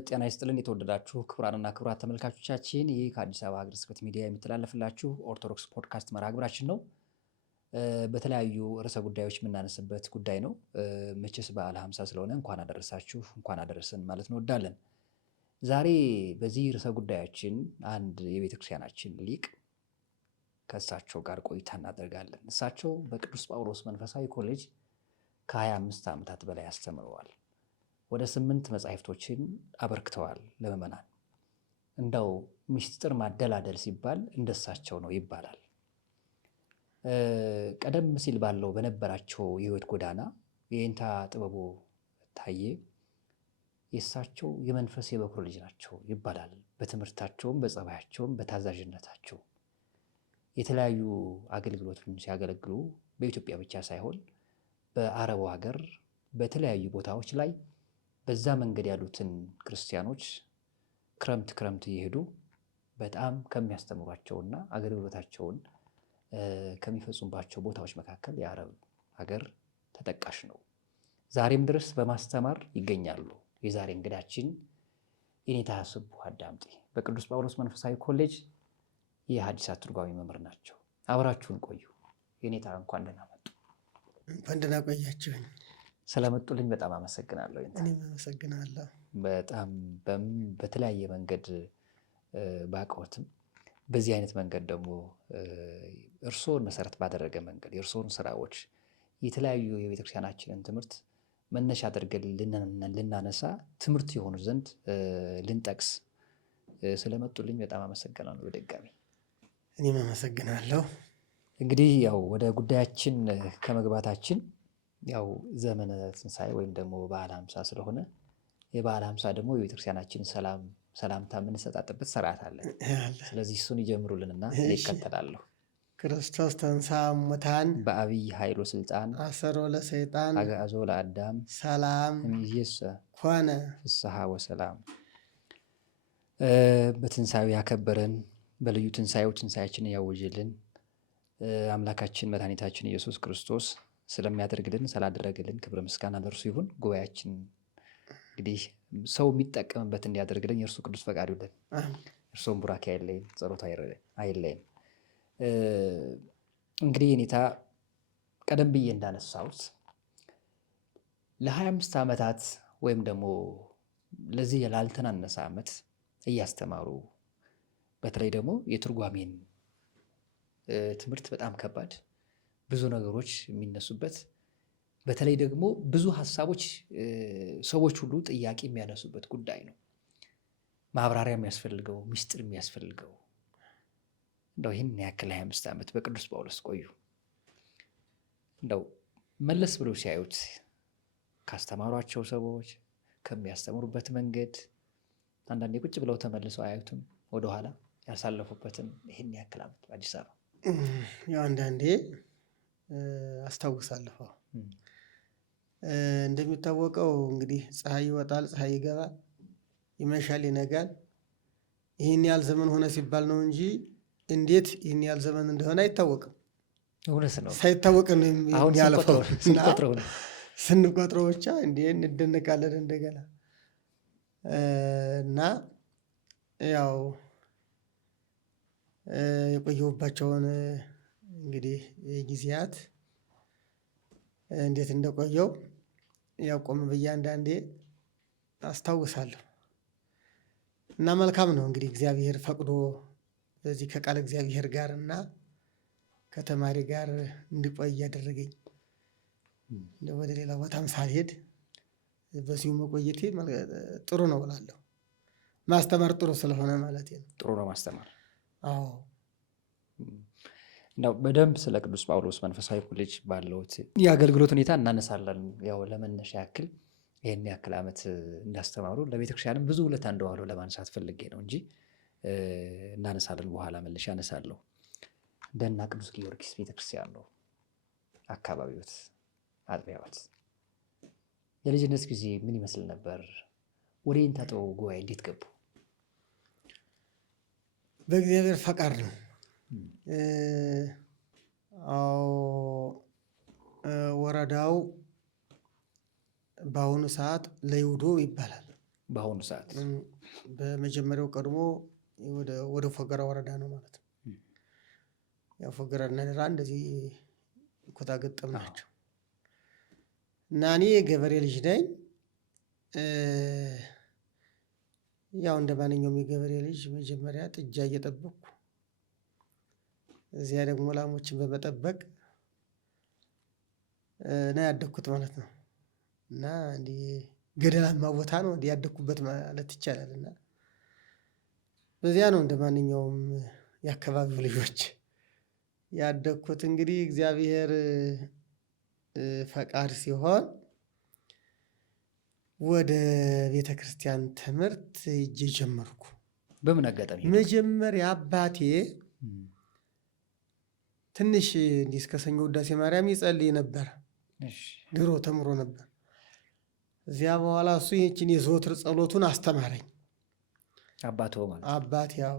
ጤና ይስጥልን የተወደዳችሁ ክቡራንና ክቡራት ተመልካቾቻችን፣ ይህ ከአዲስ አበባ ሀገረ ስብከት ሚዲያ የሚተላለፍላችሁ ኦርቶዶክስ ፖድካስት መርሃ ግብራችን ነው። በተለያዩ ርዕሰ ጉዳዮች የምናነስበት ጉዳይ ነው። መቼስ በዓለ ሃምሳ ስለሆነ እንኳን አደረሳችሁ እንኳን አደረሰን ማለት እንወዳለን። ዛሬ በዚህ ርዕሰ ጉዳያችን አንድ የቤተክርስቲያናችን ሊቅ ከእሳቸው ጋር ቆይታ እናደርጋለን። እሳቸው በቅዱስ ጳውሎስ መንፈሳዊ ኮሌጅ ከ25 ዓመታት በላይ አስተምረዋል። ወደ 8 መጻሕፍቶችን አበርክተዋል ለምዕመናን። እንደው ምስጢር ማደላደል ሲባል እንደሳቸው ነው ይባላል። ቀደም ሲል ባለው በነበራቸው የሕይወት ጎዳና የኤንታ ጥበቡ ታዬ የእሳቸው የመንፈስ የበኩር ልጅ ናቸው ይባላል። በትምህርታቸውም በጸባያቸውም በታዛዥነታቸው የተለያዩ አገልግሎቶችን ሲያገለግሉ በኢትዮጵያ ብቻ ሳይሆን በአረቡ ሀገር በተለያዩ ቦታዎች ላይ በዛ መንገድ ያሉትን ክርስቲያኖች ክረምት ክረምት እየሄዱ በጣም ከሚያስተምሯቸውና አገልግሎታቸውን ከሚፈጹምባቸው ቦታዎች መካከል የአረብ ሀገር ተጠቃሽ ነው። ዛሬም ድረስ በማስተማር ይገኛሉ። የዛሬ እንግዳችን የኔታ ስቡሕ አዳምጤ በቅዱስ ጳውሎስ መንፈሳዊ ኮሌጅ የሐዲሳት ትርጓሜ መምህር ናቸው። አብራችሁን ቆዩ። የኔታ እንኳን ደህና መጡ። እንኳን ደህና ቆያችሁኝ። ስለመጡልኝ በጣም አመሰግናለሁ። እኔም አመሰግናለሁ። በጣም በተለያየ መንገድ ባውቅዎትም በዚህ አይነት መንገድ ደግሞ እርስዎን መሰረት ባደረገ መንገድ የእርስዎን ስራዎች የተለያዩ የቤተክርስቲያናችንን ትምህርት መነሻ አድርገን ልናነሳ ትምህርት የሆኑ ዘንድ ልንጠቅስ ስለመጡልኝ በጣም አመሰግናለሁ በድጋሚ። እኔም አመሰግናለሁ። እንግዲህ ያው ወደ ጉዳያችን ከመግባታችን ያው ዘመነ ትንሣኤ ወይም ደግሞ በዓለ ሃምሳ ስለሆነ የበዓለ ሃምሳ ደግሞ የቤተክርስቲያናችን ሰላምታ የምንሰጣጥበት ስርዓት አለ። ስለዚህ እሱን ይጀምሩልንና ይከተላለሁ። ክርስቶስ ተንሥአ እሙታን በአብይ ኃይሎ ስልጣን አሰሮ ለሰይጣን አግዓዞ ለአዳም ሰላም እምይእዜሰ ኮነ ፍስሐ ወሰላም። በትንሣኤው ያከበረን በልዩ ትንሣኤው ትንሣኤያችንን ያወጀልን አምላካችን መድኃኒታችን ኢየሱስ ክርስቶስ ስለሚያደርግልን ስላደረግልን ክብረ ምስጋና ለእርሱ ይሁን። ጉባኤያችን እንግዲህ ሰው የሚጠቀምበት እንዲያደርግልን የእርሱ ቅዱስ ፈቃድ ይሁን። እርሱም ቡራኬ አይለየን፣ ጸሎቱ አይለየን። እንግዲህ የኔታ ቀደም ብዬ እንዳነሳሁት ለ25 ዓመታት ወይም ደግሞ ለዚህ ላልተናነሰ ዓመት እያስተማሩ በተለይ ደግሞ የትርጓሜን ትምህርት በጣም ከባድ ብዙ ነገሮች የሚነሱበት በተለይ ደግሞ ብዙ ሀሳቦች ሰዎች ሁሉ ጥያቄ የሚያነሱበት ጉዳይ ነው። ማብራሪያ የሚያስፈልገው ምስጢር የሚያስፈልገው እንደው ይህን ያክል 25 ዓመት በቅዱስ ጳውሎስ ቆዩ። እንደው መለስ ብለው ሲያዩት ካስተማሯቸው ሰዎች ከሚያስተምሩበት መንገድ አንዳንዴ ቁጭ ብለው ተመልሰው አያዩትም? ወደኋላ ያሳለፉበትን ይህን ያክል ዓመት በአዲስ አበባ ያው አንዳንዴ አስታውሳለሁ። እንደሚታወቀው እንግዲህ ፀሐይ ይወጣል፣ ፀሐይ ይገባል፣ ይመሻል፣ ይነጋል። ይህን ያህል ዘመን ሆነ ሲባል ነው እንጂ እንዴት ይህን ያህል ዘመን እንደሆነ አይታወቅም። እውነት ነው። ሳይታወቅ ነው የሚያልፈው። ስንቆጥረው ብቻ እንዴ እንደነቃለን እንደገና እና ያው የቆየሁባቸውን እንግዲህ ጊዜያት እንዴት እንደቆየው ያው ቆም ብዬ አንዳንዴ አስታውሳለሁ። እና መልካም ነው እንግዲህ እግዚአብሔር ፈቅዶ በዚህ ከቃል እግዚአብሔር ጋር እና ከተማሪ ጋር እንድቆይ ያደረገኝ ወደ ሌላ ቦታም ሳልሄድ በዚሁ መቆየቴ ጥሩ ነው እላለሁ። ማስተማር ጥሩ ስለሆነ ማለት ነው። ጥሩ ነው ማስተማር። አዎ እንደው በደንብ ስለ ቅዱስ ጳውሎስ መንፈሳዊ ኮሌጅ ባለውት የአገልግሎት ሁኔታ እናነሳለን። ያው ለመነሻ ያክል ይህን ያክል ዓመት እንዳስተማሩ ለቤተክርስቲያንም ብዙ ውለታ እንደዋሉ ለማንሳት ፈልጌ ነው እንጂ እናነሳለን፣ በኋላ መልሼ አነሳለሁ። ደና ቅዱስ ጊዮርጊስ ቤተክርስቲያን ነው አካባቢዎት፣ አጥቢያዎት። የልጅነት ጊዜ ምን ይመስል ነበር? ወደ ኤንታ ጥበቡ ጉባኤ እንዴት ገቡ? በእግዚአብሔር ፈቃድ ነው። ወረዳው በአሁኑ ሰዓት ለይሁዶ ይባላል። በአሁኑ ሰዓት በመጀመሪያው ቀድሞ ወደ ፎገራ ወረዳ ነው ማለት ነው። ያው ፎገራና ደራ እንደዚህ ኩታ ገጠም ናቸው እና እኔ የገበሬ ልጅ ነኝ። ያው እንደ ማንኛውም የገበሬ ልጅ መጀመሪያ ጥጃ እየጠበቅኩ እዚያ ደግሞ ላሞችን በመጠበቅ ነው ያደግኩት ማለት ነው። እና እንዲህ ገደላማ ቦታ ነው እንዲህ ያደግኩበት ማለት ይቻላል። እና በዚያ ነው እንደ ማንኛውም የአካባቢው ልጆች ያደግኩት። እንግዲህ እግዚአብሔር ፈቃድ ሲሆን ወደ ቤተ ክርስቲያን ትምህርት ሄጄ ጀመርኩ። በምን አጋጣሚ? መጀመሪያ አባቴ ትንሽ እንዲህ እስከ ሰኞ ውዳሴ ማርያም ይጸልይ ነበር። ድሮ ተምሮ ነበር። እዚያ በኋላ እሱ ይህችን የዘወትር ጸሎቱን አስተማረኝ። አባቶ ማለት አባት ያው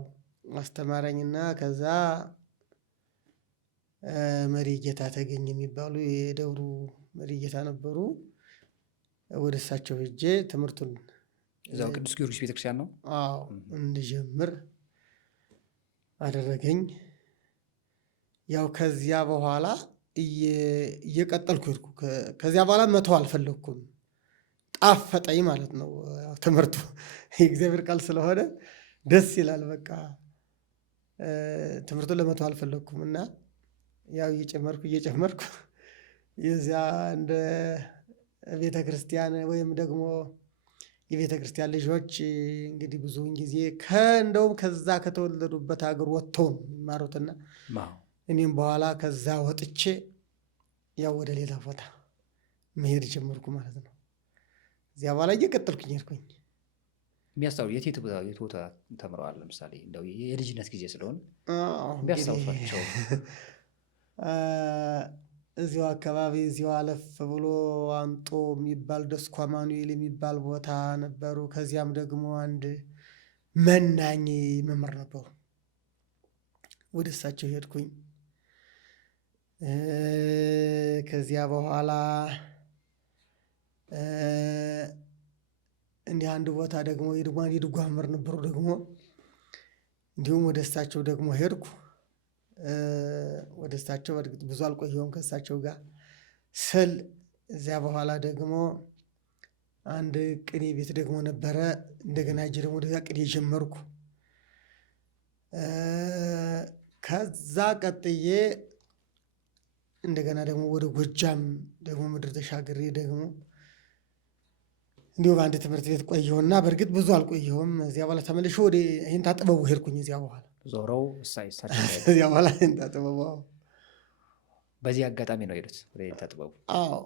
አስተማረኝና ከዛ መሪ ጌታ ተገኝ የሚባሉ የደብሩ መሪ ጌታ ነበሩ። ወደ እሳቸው ሄጄ ትምህርቱን እዛው ቅዱስ ጊዮርጊስ ቤተክርስቲያን ነው እንድጀምር አደረገኝ። ያው ከዚያ በኋላ እየቀጠልኩ ሄድኩ። ከዚያ በኋላ መተው አልፈለግኩም። ጣፈጠኝ ማለት ነው ትምህርቱ። የእግዚአብሔር ቃል ስለሆነ ደስ ይላል። በቃ ትምህርቱን ለመተው አልፈለግኩም እና ያው እየጨመርኩ የዚያ እንደ ቤተ ክርስቲያን ወይም ደግሞ የቤተ ክርስቲያን ልጆች እንግዲህ ብዙውን ጊዜ እንደውም ከዛ ከተወለዱበት ሀገር ወጥተው ነው የሚማሩትና እኔም በኋላ ከዛ ወጥቼ ያው ወደ ሌላ ቦታ መሄድ ጀመርኩ ማለት ነው። እዚያ በኋላ እየቀጠልኩኝ ሄድኩኝ። የሚያስታውሱ የት ቦታ ተምረዋል? ለምሳሌ እንደው የልጅነት ጊዜ ስለሆነ ቢያስታውሷቸው። እዚሁ አካባቢ እዚሁ አለፍ ብሎ አንጦ የሚባል ደስኳ ማኑኤል የሚባል ቦታ ነበሩ። ከዚያም ደግሞ አንድ መናኝ መምህር ነበሩ። ወደ እሳቸው ሄድኩኝ። ከዚያ በኋላ እንዲህ አንድ ቦታ ደግሞ የድጓ መምህር ነበሩ ደግሞ እንዲሁም ወደ እሳቸው ደግሞ ሄድኩ። ወደ እሳቸው በእርግጥ ብዙ አልቆየሁም ከእሳቸው ጋር ስል እዚያ በኋላ ደግሞ አንድ ቅኔ ቤት ደግሞ ነበረ። እንደገና ሄጄ ደግሞ ወደዚያ ቅኔ ጀመርኩ። ከዛ ቀጥዬ እንደገና ደግሞ ወደ ጎጃም ደግሞ ምድር ተሻግሬ ደግሞ እንዲሁ በአንድ ትምህርት ቤት ቆየሁና በእርግጥ ብዙ አልቆየሁም። እዚያ በኋላ ተመልሼ ወደ ይህንታ ጥበቡ ሄድኩኝ። እዚያ በኋላ ዞረው እዚያ በኋላ ይህንታ ጥበቡ። በዚህ አጋጣሚ ነው ሄዱት ወደ ይህንታ ጥበቡ? አዎ።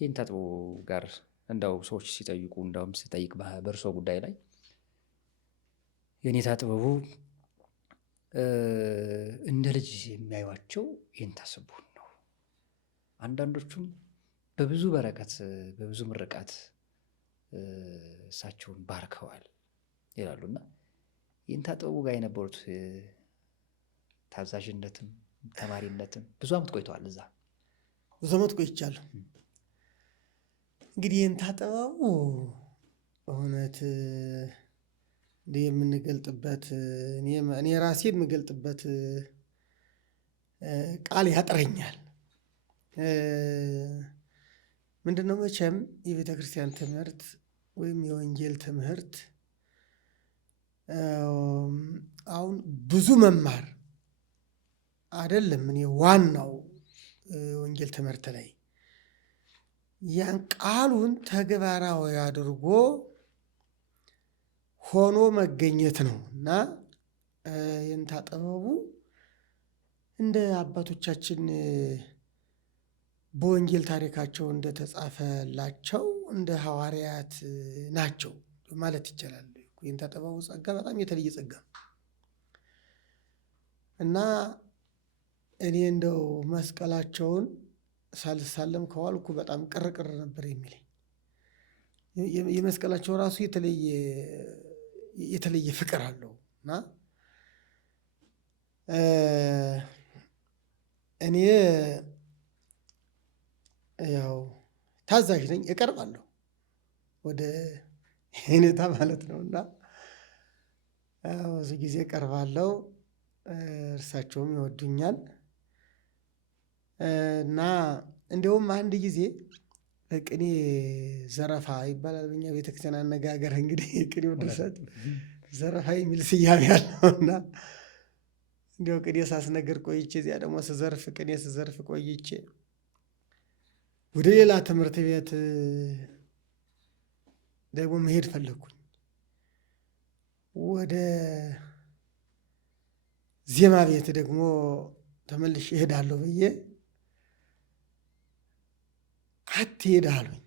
ይህንታ ጥበቡ ጋር እንደው ሰዎች ሲጠይቁ እንደውም ስጠይቅ በእርሶ ጉዳይ ላይ የኔታ ጥበቡ እንደ ልጅ የሚያዩዋቸው ይህንታ ስቡን ነው። አንዳንዶቹም በብዙ በረከት በብዙ ምርቃት እሳቸውን ባርከዋል ይላሉና ይህንታ ጥበቡ ጋር የነበሩት ታዛዥነትም ተማሪነትም ብዙ ዓመት ቆይተዋል። እዛ ብዙ ዓመት ቆይቻለሁ። እንግዲህ ይህንታ ጥበቡ በእውነት እንዲህ የምንገልጥበት እኔ ራሴ የምገልጥበት ቃል ያጥረኛል። ምንድነው መቼም የቤተ ክርስቲያን ትምህርት ወይም የወንጌል ትምህርት አሁን ብዙ መማር አይደለም። እኔ ዋናው ወንጌል ትምህርት ላይ ያን ቃሉን ተግባራዊ አድርጎ ሆኖ መገኘት ነው እና ይህንታ ጥበቡ እንደ አባቶቻችን በወንጌል ታሪካቸው እንደተጻፈላቸው እንደ ሐዋርያት ናቸው ማለት ይቻላል። ይህንታ ጥበቡ ጸጋ በጣም የተለየ ጸጋ እና እኔ እንደው መስቀላቸውን ሳልሳለም ከዋልኩ በጣም ቅርቅር ነበር የሚለኝ። የመስቀላቸው ራሱ የተለየ ፍቅር አለው እና እኔ ያው ታዛዥ ነኝ፣ እቀርባለሁ። ወደ የኔታ ማለት ነው። እና ብዙ ጊዜ ቀርባለሁ፣ እርሳቸውም ይወዱኛል። እና እንዲሁም አንድ ጊዜ ቅኔ ዘረፋ ይባላል በኛ ቤተክርስቲያን አነጋገር። እንግዲህ ቅኔው ድርሰት ዘረፋ የሚል ስያሜ ያለው እና እንዲያው ቅኔ ሳስነገር ቆይቼ እዚያ ደግሞ ቅኔ ስዘርፍ ቆይቼ ወደ ሌላ ትምህርት ቤት ደግሞ መሄድ ፈለግኩኝ። ወደ ዜማ ቤት ደግሞ ተመልሼ እሄዳለሁ ብዬ አትሄድ አሉኝ።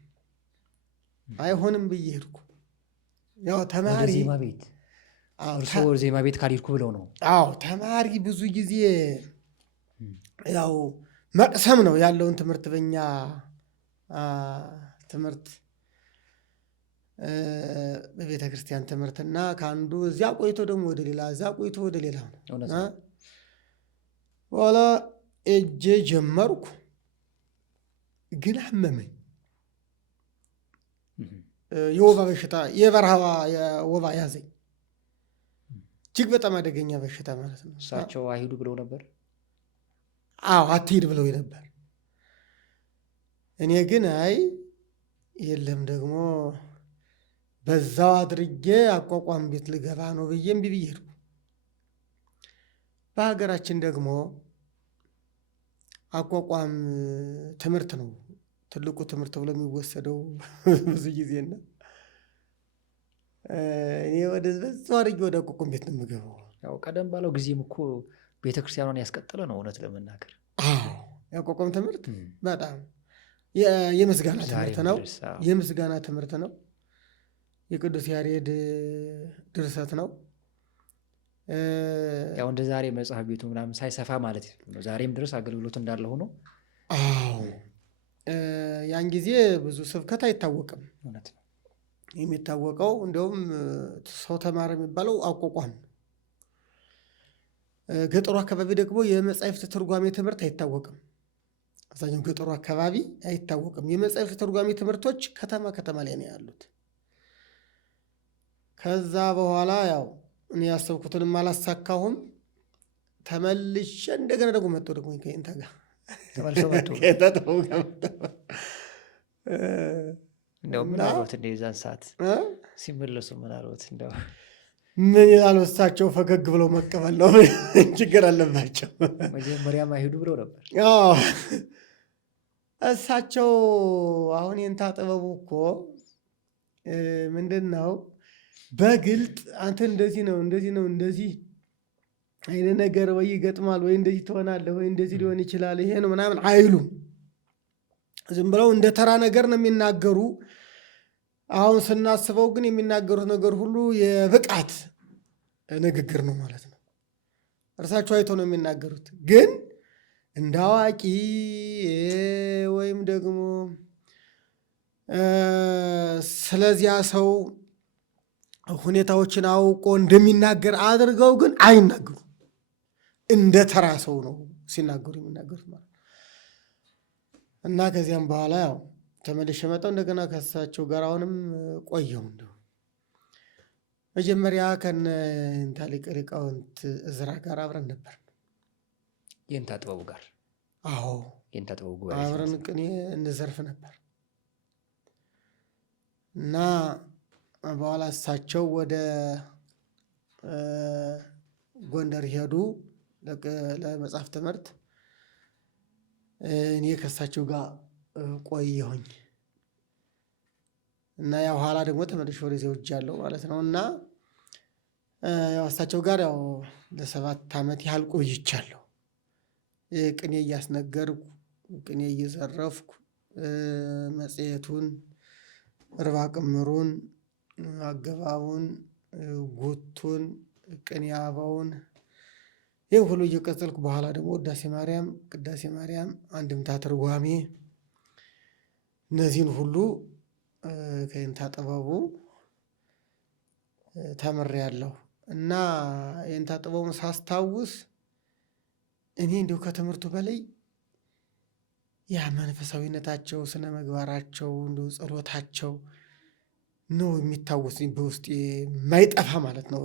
አይሆንም ብዬ ሄድኩ። ያው ተማሪ ዜማ ቤት እርስዎ ዜማ ቤት ካልሄድኩ ብለው ነው? አዎ ተማሪ ብዙ ጊዜ ያው መቅሰም ነው ያለውን ትምህርት በኛ ትምህርት በቤተ ክርስቲያን ትምህርትና ከአንዱ እዚያ ቆይቶ ደግሞ ወደ ሌላ እዚያ ቆይቶ ወደ ሌላ ነው። በኋላ እጄ ጀመርኩ፣ ግን አመመኝ። የወባ በሽታ የበረሃ ወባ ያዘኝ። እጅግ በጣም አደገኛ በሽታ ማለት ነው። እሳቸው አይሂዱ ብለው ነበር? አዎ አትሂድ ብለው ነበር። እኔ ግን አይ የለም ደግሞ በዛው አድርጌ አቋቋም ቤት ልገባ ነው ብዬ እምቢ ብዬ ሄድኩ። በሀገራችን ደግሞ አቋቋም ትምህርት ነው ትልቁ ትምህርት ብሎ የሚወሰደው ብዙ ጊዜና እኔ በዛው አድርጌ ወደ አቋቋም ቤት ነው የምገባው። ያው ቀደም ባለው ጊዜም እኮ ቤተክርስቲያኗን ያስቀጠለ ነው እውነት ለመናገር። አዎ የአቋቋም ትምህርት በጣም የምስጋና ትምህርት ነው። የምስጋና ትምህርት ነው። የቅዱስ ያሬድ ድርሰት ነው። ያው እንደ ዛሬ መጽሐፍ ቤቱ ምናምን ሳይሰፋ ማለት ነው። ዛሬም ድረስ አገልግሎት እንዳለ ሆኖ። አዎ ያን ጊዜ ብዙ ስብከት አይታወቅም። እውነት ነው። የሚታወቀው እንዲሁም ሰው ተማረ የሚባለው አቋቋም። ገጠሩ አካባቢ ደግሞ የመጻሕፍት ትርጓሜ ትምህርት አይታወቅም። አብዛኛው ገጠሩ አካባቢ አይታወቅም። የመጻሕፍት ትርጓሜ ትምህርቶች ከተማ ላይ ነው ያሉት። ከዛ በኋላ ያው እኔ ያሰብኩትንም አላሳካሁም። ተመልሼ እንደገና ደግሞ መጥቶ ደግሞ ከእንታ ጋር ተመልሰው መጡ። እንደው ምን አልወት እንደዛን ሰዓት ሲመለሱ ምን አልወት እንደው ምን ይላሉ እሳቸው ፈገግ ብለው መቀበል ነው። ችግር አለባቸው። መጀመሪያም አይሄዱ ብለው ነበር። አዎ እሳቸው አሁን የእንታ ጥበቡ እኮ ምንድን ነው በግልጥ አንተ እንደዚህ ነው እንደዚህ አይነት ነገር ወይ ይገጥማል ወይ እንደዚህ ትሆናለህ ወይ እንደዚህ ሊሆን ይችላል ይሄ ነው ምናምን አይሉም። ዝም ብለው እንደ ተራ ነገር ነው የሚናገሩ። አሁን ስናስበው ግን የሚናገሩት ነገር ሁሉ የብቃት ንግግር ነው ማለት ነው። እርሳቸው አይተው ነው የሚናገሩት። ግን እንደ አዋቂ ወይም ደግሞ ስለዚያ ሰው ሁኔታዎችን አውቆ እንደሚናገር አድርገው ግን አይናገሩም። እንደ ተራ ሰው ነው ሲናገሩ የሚናገሩት ማለት ነው። እና ከዚያም በኋላ ያው ተመልሼ መጣሁ። እንደገና ከእሳቸው ጋር አሁንም ቆየሁ። እንደው መጀመሪያ ከነ የእንታ ሊቃውንት ዕዝራ ጋር አብረን ነበር። የእንታ ጥበቡ ጋር? አዎ የእንታ ጥበቡ ጉባኤ አብረን ቅኔ እንዘርፍ ነበር። እና በኋላ እሳቸው ወደ ጎንደር ሄዱ ለመጽሐፍ ትምህርት። እኔ ከእሳቸው ጋር ቆየሁኝ እና ያው ኋላ ደግሞ ተመልሼ ወደዚያ ሄጃለሁ ማለት ነው። እና ያው እሳቸው ጋር ያው ለ7 ዓመት ያህል ቆይቻለሁ። ቅኔ እያስነገርኩ ቅኔ እየዘረፍኩ መጽሔቱን፣ እርባ ቅምሩን፣ አገባቡን፣ ጉቱን፣ ቅኔ አበውን ይህ ሁሉ እየቀጠልኩ በኋላ ደግሞ ውዳሴ ማርያም፣ ቅዳሴ ማርያም፣ አንድምታ ትርጓሜ እነዚህን ሁሉ ከእንታ ጥበቡ ተምሬያለሁ። እና የእንታ ጥበቡን ሳስታውስ እኔ እንዲሁ ከትምህርቱ በላይ ያ መንፈሳዊነታቸው፣ ስነ ምግባራቸው፣ እንዲሁ ጸሎታቸው ነው የሚታወስኝ በውስጤ የማይጠፋ ማለት ነው።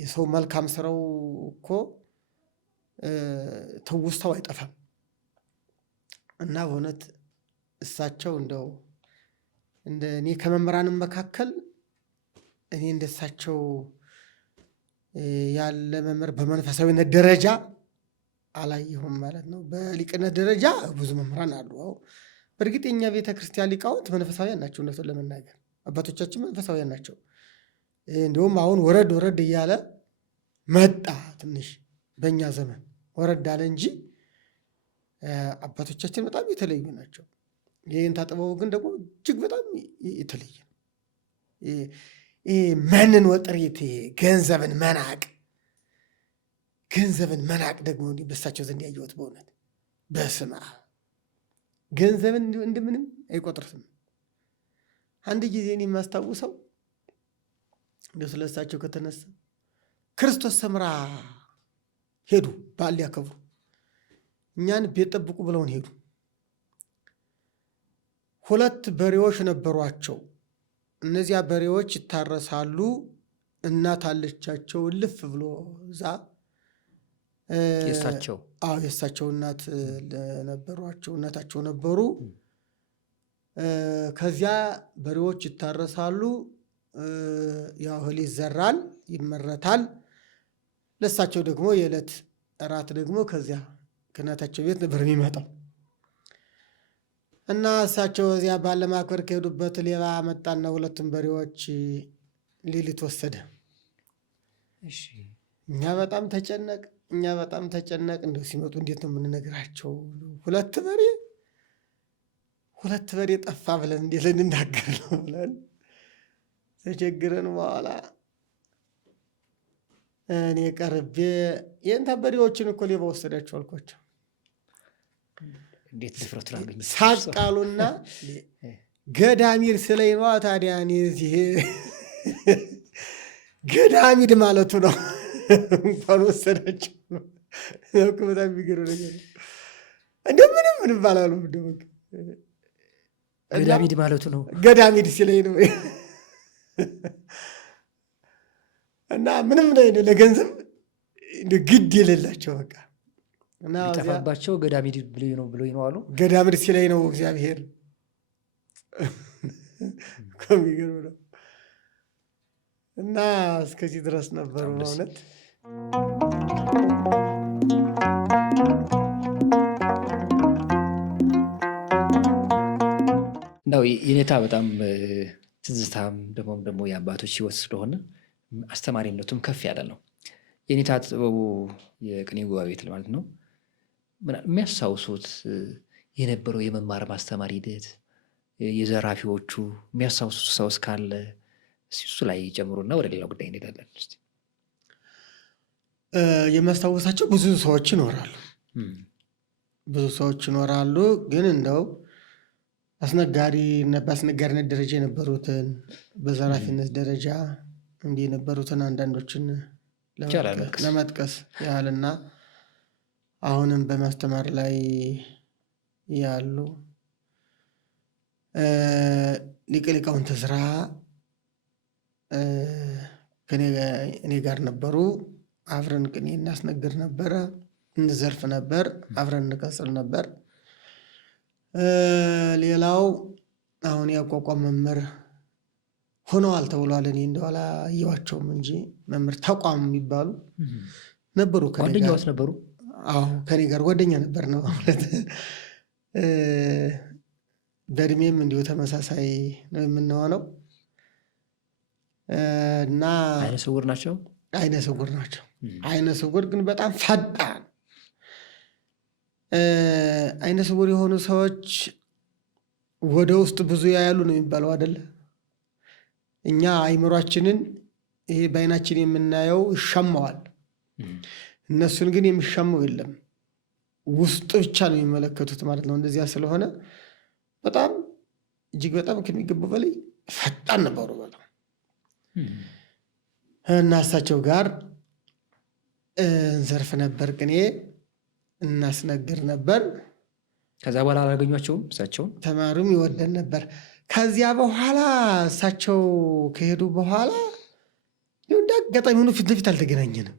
የሰው መልካም ስራው እኮ ትውስታው አይጠፋም። እና በእውነት እሳቸው እንደው እንደ እኔ ከመምህራንም መካከል እኔ እንደሳቸው ያለ መምህር በመንፈሳዊነት ደረጃ አላየሁም ማለት ነው። በሊቅነት ደረጃ ብዙ መምህራን አሉ። በእርግጥ የኛ ቤተ ክርስቲያን ሊቃውንት መንፈሳዊያን ናቸው። እውነቱን ለመናገር አባቶቻችን መንፈሳዊያን ናቸው። እንዲሁም አሁን ወረድ ወረድ እያለ መጣ። ትንሽ በእኛ ዘመን ወረድ አለ እንጂ አባቶቻችን በጣም የተለዩ ናቸው። የእንታ ጥበቡ ግን ደግሞ እጅግ በጣም የተለየ ነው። መንን ወጥሪት ገንዘብን መናቅ ደግሞ እንዲህ በሳቸው ዘንድ ያየሁት በእውነት በስመ አብ ገንዘብን እንደምንም አይቆጥሩትም። አንድ ጊዜ እኔ የማስታውሰው እንደው ስለሳቸው ከተነሳ ክርስቶስ ሰምራ ሄዱ፣ በዓል ሊያከብሩ እኛን ቤት ጠብቁ ብለውን ሄዱ። 2 በሬዎች ነበሯቸው። እነዚያ በሬዎች ይታረሳሉ። እናት አለቻቸው እልፍ ብሎ እዛ የእሳቸው እናት ነበሯቸው፣ እናታቸው ነበሩ። ከዚያ በሬዎች ይታረሳሉ። ያው እህል ይዘራል፣ ይመረታል። ለእሳቸው ደግሞ የዕለት እራት ደግሞ ከዚያ ከእናታቸው ቤት ነበር የሚመጣው እና እሳቸው እዚያ ባለ ማክበር ከሄዱበት ሌባ መጣና 2ቱም በሬዎች ሌሊት ወሰደ። እኛ በጣም ተጨነቅ። እንደው ሲመጡ እንዴት ነው የምንነግራቸው? 2 በሬ ጠፋ ብለን እንዴት ልንናገር ነው ብለን ተቸግረን በኋላ እኔ ቀርቤ የእንታ በሬዎችን እኮ ሌባ ወሰዳቸው አልኳቸው። እንዴት ድፍረቱ አገኘ? ሳቃሉና ገዳሚድ ስለኝ ነዋ። ታዲያ እኔ እዚህ ገዳሚድ ማለቱ ነው እንኳን ወሰዳቸው ነው። በጣም የሚገርም ነገር እንደምንም ባላሉ ገዳሚድ ማለቱ ነው። ገዳሚድ ሲለኝ ነው እና ምንም ለገንዘብ ግድ የሌላቸው በቃ እና ጠፋባቸው። ገዳሚድ ብሎኝ ነው አሉ። ገዳሚድ ሲለኝ ነው እግዚአብሔር። የሚገርም ነው። እና እስከዚህ ድረስ ነበሩ በእውነት። እንዳው የኔታ በጣም ትዝታም ደግሞ የአባቶች ሕይወት ስለሆነ አስተማሪነቱም ከፍ ያለ ነው። የኔታ ጥበቡ የቅኔ ጉባኤ ቤት ማለት ነው። የሚያስታውሱት የነበረው የመማር ማስተማር ሂደት የዘራፊዎቹ የሚያስታውሱት ሰው እስካለ እሱ ላይ ጨምሩና ወደ ሌላው ጉዳይ እንሄዳለን። የሚያስታውሳቸው ብዙ ሰዎች ይኖራሉ። ግን እንደው በአስነጋሪነት ደረጃ የነበሩትን በዘራፊነት ደረጃ እንዲህ የነበሩትን አንዳንዶችን ለመጥቀስ ያህልና አሁንም በማስተማር ላይ ያሉ ሊቀ ሊቃውንት ዕዝራ እኔ ጋር ነበሩ። አብረን ቅኔ እናስነግር ነበረ፣ እንዘርፍ ነበር፣ አብረን እንቀጽል ነበር። ሌላው አሁን ያቋቋም መምህር ሆነዋል ተብሏል። እኔ እንደው አላየኋቸውም እንጂ መምህር ተቋም የሚባሉ ነበሩ። ጓደኛዋስ ነበሩ? አዎ ከኔ ጋር ጓደኛ ነበር ነው ማለት። በእድሜም እንዲሁ ተመሳሳይ ነው የምንሆነው እና አይነ ስውር ናቸው። አይነ ስውር ግን በጣም ፈጣን። አይነ ስውር የሆኑ ሰዎች ወደ ውስጥ ብዙ ያያሉ ነው የሚባለው አይደለ? እኛ አይምሯችንን ይሄ በአይናችን የምናየው ይሻማዋል። እነሱን ግን የሚሻማው የለም፣ ውስጥ ብቻ ነው የሚመለከቱት ማለት ነው። እንደዚያ ስለሆነ በጣም እጅግ በጣም ከሚገባው በላይ ፈጣን ነበሩ በጣም እና እሳቸው ጋር እንዘርፍ ነበር፣ ቅኔ እናስነግር ነበር። ከዛ በኋላ አላገኟቸውም። እሳቸውን ተማሪም ይወደን ነበር። ከዚያ በኋላ እሳቸው ከሄዱ በኋላ እንደ አጋጣሚ ሆኖ ፊት ለፊት አልተገናኘንም።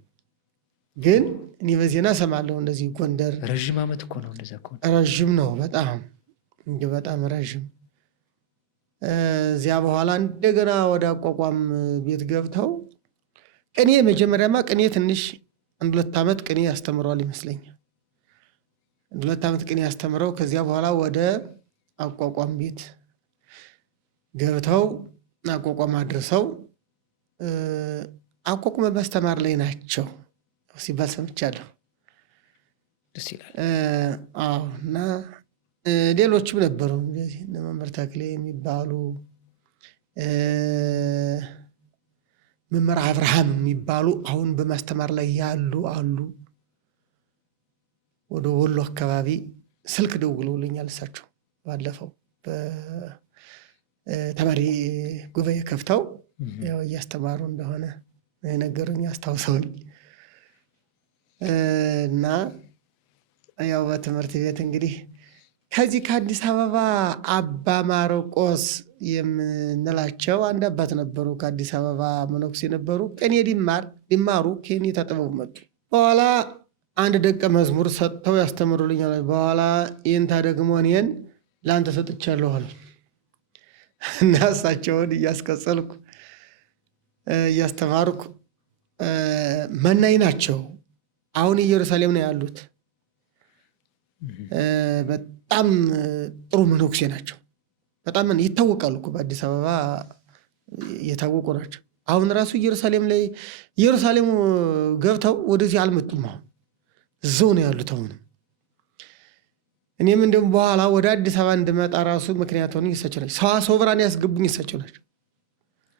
ግን እኔ በዜና እሰማለሁ እንደዚህ ጎንደር ረዥም ዓመት እኮ ነው። እንደዛ እኮ ረዥም ነው በጣም በጣም ረዥም። እዚያ በኋላ እንደገና ወደ አቋቋም ቤት ገብተው ቅኔ መጀመሪያማ ቅኔ ትንሽ 1-2 ዓመት ቅኔ ያስተምረዋል ይመስለኛል። 1-2 ዓመት ቅኔ ያስተምረው ከዚያ በኋላ ወደ አቋቋም ቤት ገብተው አቋቋም አድርሰው አቋቁመ ማስተማር ላይ ናቸው ሲባል ሰምቻለሁ። ደስ ይላል። እና ሌሎችም ነበሩ እንደዚህ እነ መምህር ተክሌ የሚባሉ መምህር አብርሃም የሚባሉ አሁን በማስተማር ላይ ያሉ አሉ። ወደ ወሎ አካባቢ ስልክ ደውለውልኛል እሳቸው ባለፈው ተማሪ ጉባኤ ከፍተው ያው እያስተማሩ እንደሆነ የነገሩኝ አስታውሰውኝ እና ያው በትምህርት ቤት እንግዲህ ከዚህ ከአዲስ አበባ አባ ማርቆስ የምንላቸው አንድ አባት ነበሩ። ከአዲስ አበባ መነኩሴ ነበሩ። ቅኔ ሊማሩ ከኔታ ጥበቡ መጡ። በኋላ አንድ ደቀ መዝሙር ሰጥተው ያስተምሩልኛል። በኋላ ይንታ ደግሞ እኔን ለአንተ ሰጥቻለሁ አሉ እና እሳቸውን እያስቀጸልኩ እያስተማርኩ መናኝ ናቸው። አሁን ኢየሩሳሌም ነው ያሉት። በጣም ጥሩ መነኩሴ ናቸው። በጣም ይታወቃሉ እኮ በአዲስ አበባ የታወቁ ናቸው። አሁን ራሱ ኢየሩሳሌም ገብተው ወደዚህ አልመጡም። አሁን እዛው ነው ያሉት። አሁንም እኔም እንደውም በኋላ ወደ አዲስ አበባ እንድመጣ ራሱ ምክንያት ሆኑ እሳቸው ናቸው። ሰዋስወ ብርሃን ያስገቡኝ እሳቸው ናቸው።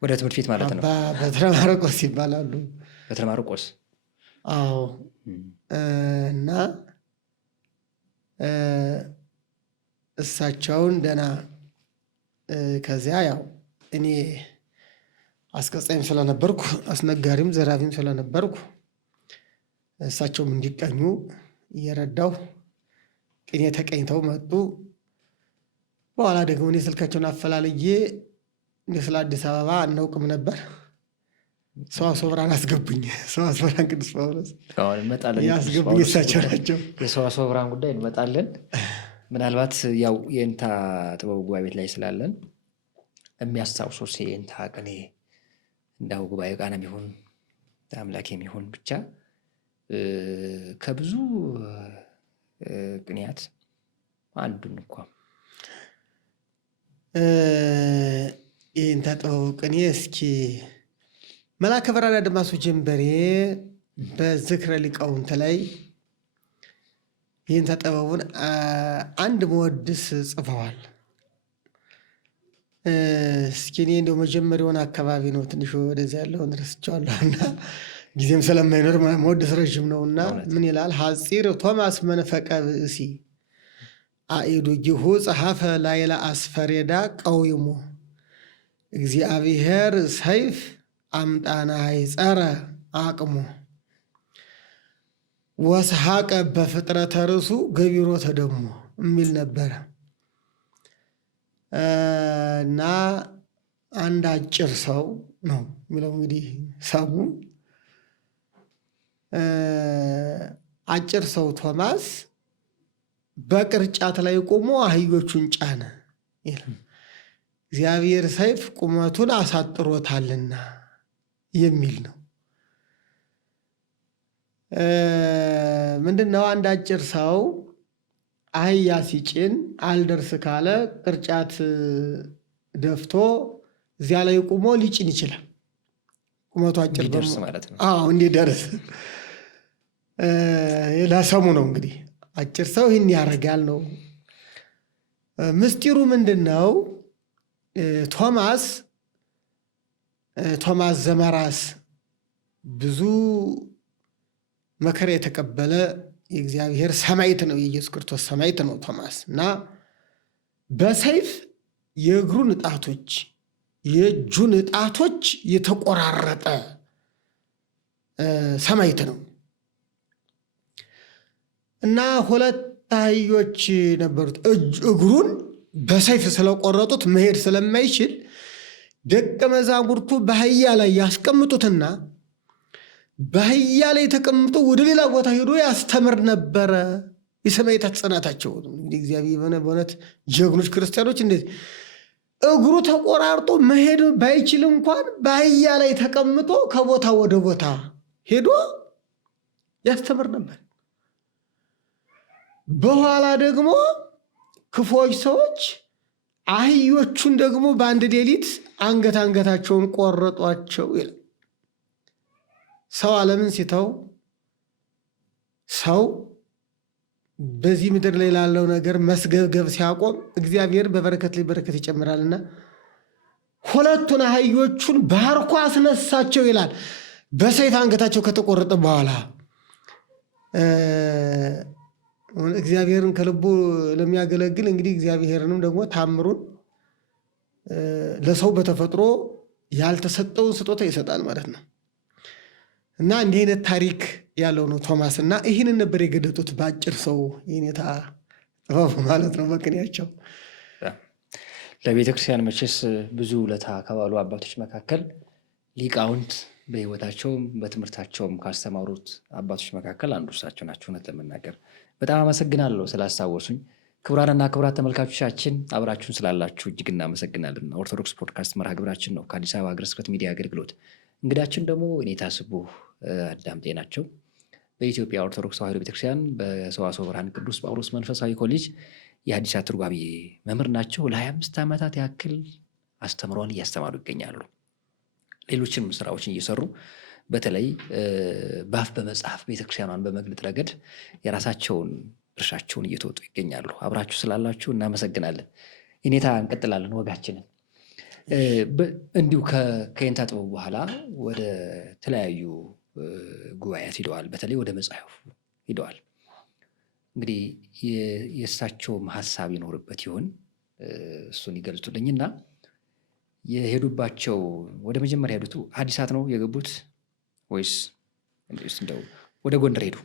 ወደ ትምህርት ቤት ማለት ነው። በትረ ማርቆስ ይባላሉ። በትረ ማርቆስ። አዎ። እና እሳቸውን ደህና ከዚያ ያው እኔ አስቀጻይም ስለነበርኩ አስነጋሪም ዘራፊም ስለነበርኩ እሳቸውም እንዲቀኙ እየረዳው ቅኔ ተቀኝተው መጡ። በኋላ ደግሞ እኔ ስልካቸውን አፈላልዬ ስለ አዲስ አበባ አናውቅም ነበር። ሰዋስወ ብርሃን አስገቡኝ። ሰዋስወ ብርሃን ቅዱስ ጳውሎስ ያስገቡኝ እሳቸው ናቸው። የሰዋስወ ብርሃን ጉዳይ እንመጣለን። ምናልባት ያው የእንታ ጥበቡ ጉባኤ ቤት ላይ ስላለን የሚያስታውሱት የእንታ ቅኔ እንዳው ጉባኤ ቃና የሚሆን አምላክ የሚሆን ብቻ ከብዙ ቅኔያት አንዱን እንኳ የእንታ ጥበቡ ቅኔ እስኪ መልአከ ብርሃን አድማሱ ጀንበሬ በዝክረ ሊቃውንት ላይ የእንታ ጥበቡን አንድ መወድስ ጽፈዋል። እስኪ እኔ እንደው መጀመሪያውን አካባቢ ነው ትንሽ ወደዚያ ያለውን ረስቸዋለሁና ጊዜም ስለማይኖር መወድስ ረዥም ነውና ምን ይላል? ሐፂር ቶማስ መንፈቀ ብእሲ አኢዱጊሁ ጸሐፈ ላይለ አስፈሬዳ ቀዊሙ እግዚአብሔር ሰይፍ አምጣና ይጸረ አቅሙ ወስሐቀ በፍጥረተ ርእሱ ገቢሮ ተደሞ የሚል ነበረ እና አንድ አጭር ሰው ነው የሚለው እንግዲህ ሰሙ አጭር ሰው ቶማስ በቅርጫት ላይ ቆሞ አህዮቹን ጫነ ይላል። እግዚአብሔር ሰይፍ ቁመቱን አሳጥሮታልና የሚል ነው። ምንድነው? አንድ አጭር ሰው አህያ ሲጭን አልደርስ ካለ ቅርጫት ደፍቶ እዚያ ላይ ቆሞ ሊጭን ይችላል። ቁመቱ አጭር እንዲደርስ ማለት ነው። እንዲደርስ ለሰሙ ነው እንግዲህ አጭር ሰው ይህን ያደርጋል ነው። ምስጢሩ ምንድን ነው? ቶማስ ዘመራስ ብዙ መከራ የተቀበለ የእግዚአብሔር ሰማዕት ነው። የኢየሱስ ክርስቶስ ሰማዕት ነው ቶማስ እና በሰይፍ የእግሩን እጣቶች የእጁን እጣቶች የተቆራረጠ ሰማዕት ነው እና 2 አህዮች ነበሩት። እግሩን በሰይፍ ስለቆረጡት መሄድ ስለማይችል ደቀ መዛሙርቱ በአህያ ላይ ያስቀምጡትና በአህያ ላይ ተቀምጦ ወደ ሌላ ቦታ ሄዶ ያስተምር ነበረ። የሰማዕታት ጽናታቸው እንግዲህ እግዚአብሔር በእውነት ጀግኖች ክርስቲያኖች እንደዚህ እግሩ ተቆራርጦ መሄድ ባይችል እንኳን በአህያ ላይ ተቀምጦ ከቦታ ወደ ቦታ ሄዶ ያስተምር ነበር። በኋላ ደግሞ ክፉዎች ሰዎች አህዮቹን ደግሞ በአንድ ሌሊት አንገታቸውን ቆረጧቸው ይላል። ሰው ዓለምን ሲተው ሰው በዚህ ምድር ላይ ላለው ነገር መስገብገብ ሲያቆም እግዚአብሔር በበረከት ላይ በረከት ይጨምራልና ሁለቱን አህዮቹን ባርኮ አስነሳቸው ይላል። በሰይፍ አንገታቸው ከተቆረጠ በኋላ እግዚአብሔርን ከልቡ ለሚያገለግል እንግዲህ እግዚአብሔርንም ደግሞ ታምሩን ለሰው በተፈጥሮ ያልተሰጠውን ስጦታ ይሰጣል ማለት ነው። እና እንዲህ አይነት ታሪክ ያለው ነው ቶማስ። እና ይህንን ነበር የገለጡት በአጭር ሰው የኔታ ጥበቡ ማለት ነው በቅኔያቸው። ለቤተ ክርስቲያን መቼስ ብዙ ውለታ ከዋሉ አባቶች መካከል ሊቃውንት በሕይወታቸውም በትምህርታቸውም ካስተማሩት አባቶች መካከል አንዱ እሳቸው ናቸው። እውነት ለመናገር በጣም አመሰግናለሁ ስላስታወሱኝ። ክቡራንና ክቡራት ተመልካቾቻችን አብራችሁን ስላላችሁ እጅግ እናመሰግናለን። ኦርቶዶክስ ፖድካስት መርሃ ግብራችን ነው ከአዲስ አበባ ሀገረ ስብከት ሚዲያ አገልግሎት። እንግዳችን ደግሞ የኔታ ስቡህ አዳምጤ ናቸው። በኢትዮጵያ ኦርቶዶክስ ተዋሕዶ ቤተክርስቲያን በሰዋስወ ብርሃን ቅዱስ ጳውሎስ መንፈሳዊ ኮሌጅ የሐዲሳት ትርጓሜ መምህር ናቸው። ለ25 ዓመታት ያክል አስተምሯን እያስተማሩ ይገኛሉ። ሌሎችንም ስራዎችን እየሰሩ በተለይ በአፍ በመጽሐፍ ቤተክርስቲያኗን በመግለጥ ረገድ የራሳቸውን ድርሻቸውን እየተወጡ ይገኛሉ። አብራችሁ ስላላችሁ እናመሰግናለን። የኔታ እንቀጥላለን ወጋችንን። እንዲሁ ከየኔታ ጥበቡ በኋላ ወደ ተለያዩ ጉባኤያት ሂደዋል። በተለይ ወደ መጽሐፉ ሂደዋል። እንግዲህ የእሳቸውም ሀሳብ ይኖርበት ይሆን እሱን ይገልጹልኝና የሄዱባቸው ወደ መጀመሪያ ሄዱት ሐዲሳት ነው የገቡት ወይስ እንደው ወደ ጎንደር ሄዱ?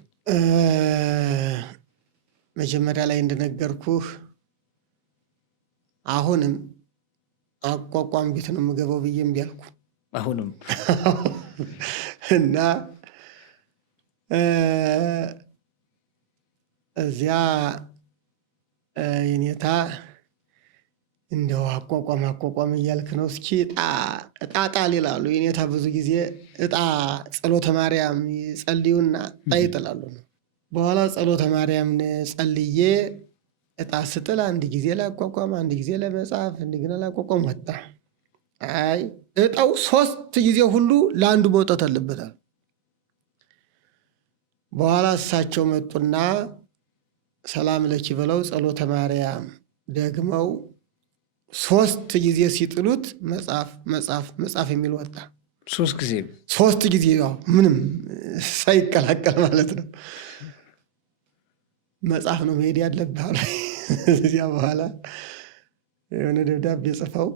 መጀመሪያ ላይ እንደነገርኩህ አሁንም አቋቋም ቤት ነው የምገባው ብዬ እምቢ አልኩ። አሁንም እና እዚያ የኔታ እንደው አቋቋም እያልክ ነው፣ እስኪ እጣ ጣል ይላሉ የኔታ። ብዙ ጊዜ እጣ ጸሎተ ማርያም ጸልዩና እጣ ይጥላሉ ነው። በኋላ ጸሎተ ማርያም ጸልዬ እጣ ስጥል አንድ ጊዜ ላቋቋም፣ አንድ ጊዜ ለመጽሐፍ፣ እንደገና ላቋቋም ወጣ። አይ እጣው 3 ጊዜ ሁሉ ለአንዱ መውጣት አለበታል። በኋላ እሳቸው መጡና ሰላም ለኪ ብለው ጸሎተ ማርያም ደግመው 3 ጊዜ ሲጥሉት መጽሐፍ የሚል ወጣ። 3 ጊዜ ያው ምንም ሳይቀላቀል ማለት ነው። መጽሐፍ ነው መሄድ ያለብህ። እዚያ በኋላ የሆነ ደብዳቤ ጽፈው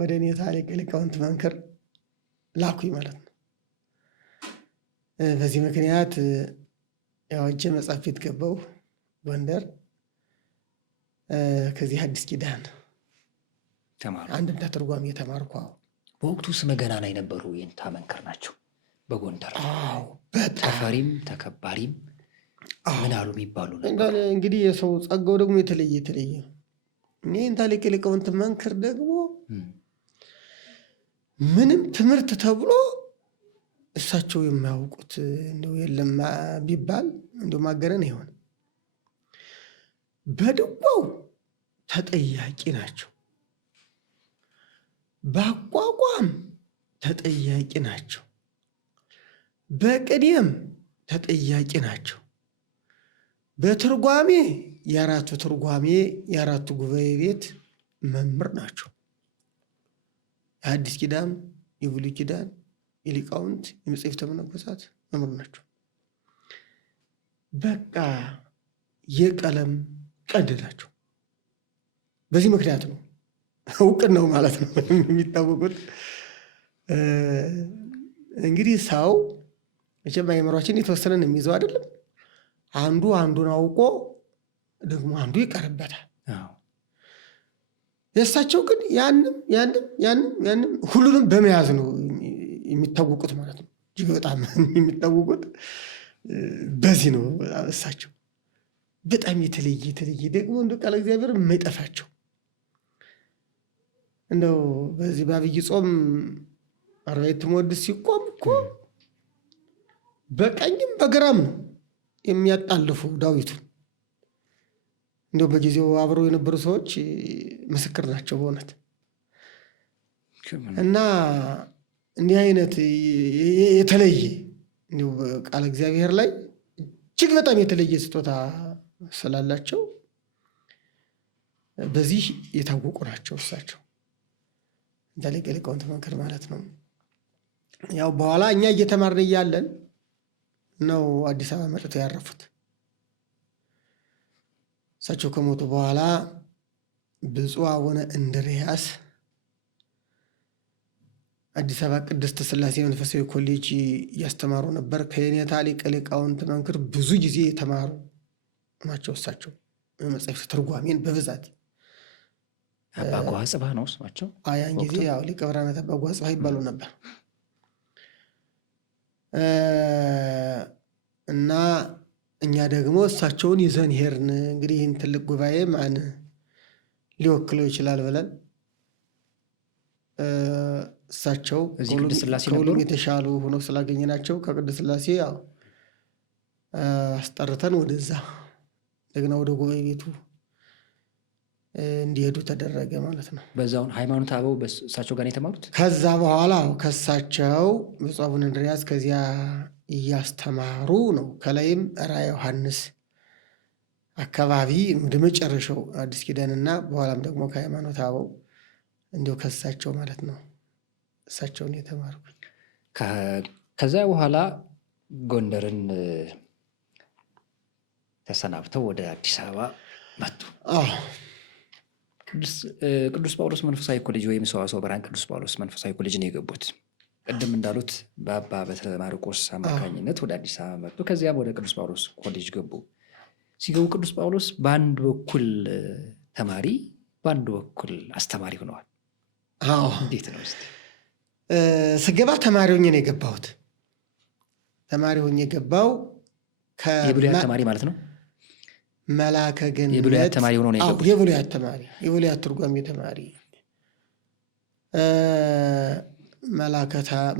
ወደ ኔታ ሊቃውንት መምክር ላኩኝ ማለት ነው። በዚህ ምክንያት ያው እጄ መጽሐፍ ቤት ገባሁ ጎንደር። ከዚህ አዲስ ኪዳን አንድምታ ትርጓሜ የተማርኩ። በወቅቱ ስመ ገናና የነበሩ የኔታ መምክር ናቸው በጎንደር። ተፈሪም ተከባሪም ምን አሉ የሚባሉ እንግዲህ የሰው ጸጋው ደግሞ የተለየ ነው። እኔ ኔታ ሊቃውንት መምክር ደግሞ ምንም ትምህርት ተብሎ እሳቸው የማያውቁት እንደው የለም ቢባል እንደው ማገረን ይሆን። በድጓው ተጠያቂ ናቸው፣ በአቋቋም ተጠያቂ ናቸው፣ በቅኔም ተጠያቂ ናቸው። በትርጓሜ የአራቱ ትርጓሜ የአራቱ ጉባኤ ቤት መምህር ናቸው። የሐዲስ ኪዳን፣ የብሉይ ኪዳን፣ የሊቃውንት፣ የመጻሕፍተ መነኮሳት መምህር ናቸው። በቃ የቀለም ቀንድ ናቸው። በዚህ ምክንያት ነው እውቅን ነው ማለት ነው የሚታወቁት። እንግዲህ ሰው መቼም አእምሯችን የተወሰነን የሚይዘው አይደለም። አንዱ አንዱን አውቆ ደግሞ አንዱ ይቀርበታል። የእሳቸው ግን ያንም ሁሉንም በመያዝ ነው የሚታወቁት ማለት ነው። እጅግ በጣም የሚታወቁት በዚህ ነው። እሳቸው በጣም የተለየ ደግሞ እንደ ቃለ እግዚአብሔር የማይጠፋቸው እንደው በዚህ በዐቢይ ጾም አርባዕቱ መወድስ ሲቆም እኮ በቀኝም በግራም ነው የሚያጣልፉ ዳዊቱን። እንደው በጊዜው አብረው የነበሩ ሰዎች ምስክር ናቸው በእውነት። እና እንዲህ አይነት የተለየ እንዲሁ ቃለ እግዚአብሔር ላይ እጅግ በጣም የተለየ ስጦታ ስላላቸው በዚህ የታወቁ ናቸው እሳቸው። ሊቀ ሊቃውንት መምህር ማለት ነው። ያው በኋላ እኛ እየተማርን እያለን ነው አዲስ አበባ መጥተው ያረፉት። እሳቸው ከሞቱ በኋላ ብፁዕ አቡነ እንድርያስ አዲስ አበባ ቅድስት ሥላሴ መንፈሳዊ ኮሌጅ እያስተማሩ ነበር። ከየኔታ ሊቀ ሊቃውንት መምህር ብዙ ጊዜ የተማሩ ናቸው። እሳቸው መጽሐፍ ትርጓሜን በብዛት አባ ጓጽባህ ነው ስማቸው። ያን ጊዜ ያው ሊቀ ብርሃናት አባ ጓጽባህ ይባሉ ነበር። እና እኛ ደግሞ እሳቸውን ይዘን ሄድን። እንግዲህ ይህን ትልቅ ጉባኤ ማን ሊወክለው ይችላል ብለን እሳቸው ከሁሉም የተሻሉ ሆነው ስላገኘናቸው ከቅድስት ሥላሴ ያው አስጠርተን ወደዛ እንደገና ወደ ጉባኤ ቤቱ እንዲሄዱ ተደረገ ማለት ነው። በዛውን ሃይማኖተ አበው እሳቸው ጋር የተማሩት። ከዛ በኋላ ከሳቸው ብፁዕ አቡነ እንድርያስ ከዚያ እያስተማሩ ነው። ከላይም ራዕየ ዮሐንስ አካባቢ ወደ መጨረሻው አዲስ ኪዳንና በኋላም ደግሞ ከሃይማኖተ አበው እንዲሁ ከሳቸው ማለት ነው እሳቸውን የተማሩ። ከዛ በኋላ ጎንደርን ተሰናብተው ወደ አዲስ አበባ መጡ። ቅዱስ ጳውሎስ መንፈሳዊ ኮሌጅ ወይም ሰዋስወ ብርሃን ቅዱስ ጳውሎስ መንፈሳዊ ኮሌጅ ነው የገቡት። ቅድም እንዳሉት በአባ በትረ ማርቆስ አማካኝነት ወደ አዲስ አበባ መጡ። ከዚያም ወደ ቅዱስ ጳውሎስ ኮሌጅ ገቡ። ሲገቡ ቅዱስ ጳውሎስ በአንድ በኩል ተማሪ፣ በአንድ በኩል አስተማሪ ሆነዋል። እንዴት ነው? ስገባ ተማሪ ሆኜ ነው የገባሁት። ተማሪ ሆኜ የገባው የብሉያት ተማሪ ማለት ነው። መላከ ገነት የብሉያት ተማሪ ሆኖ ነው የገቡት። የብሉያት ተማሪ፣ የብሉያት ትርጓሜ ተማሪ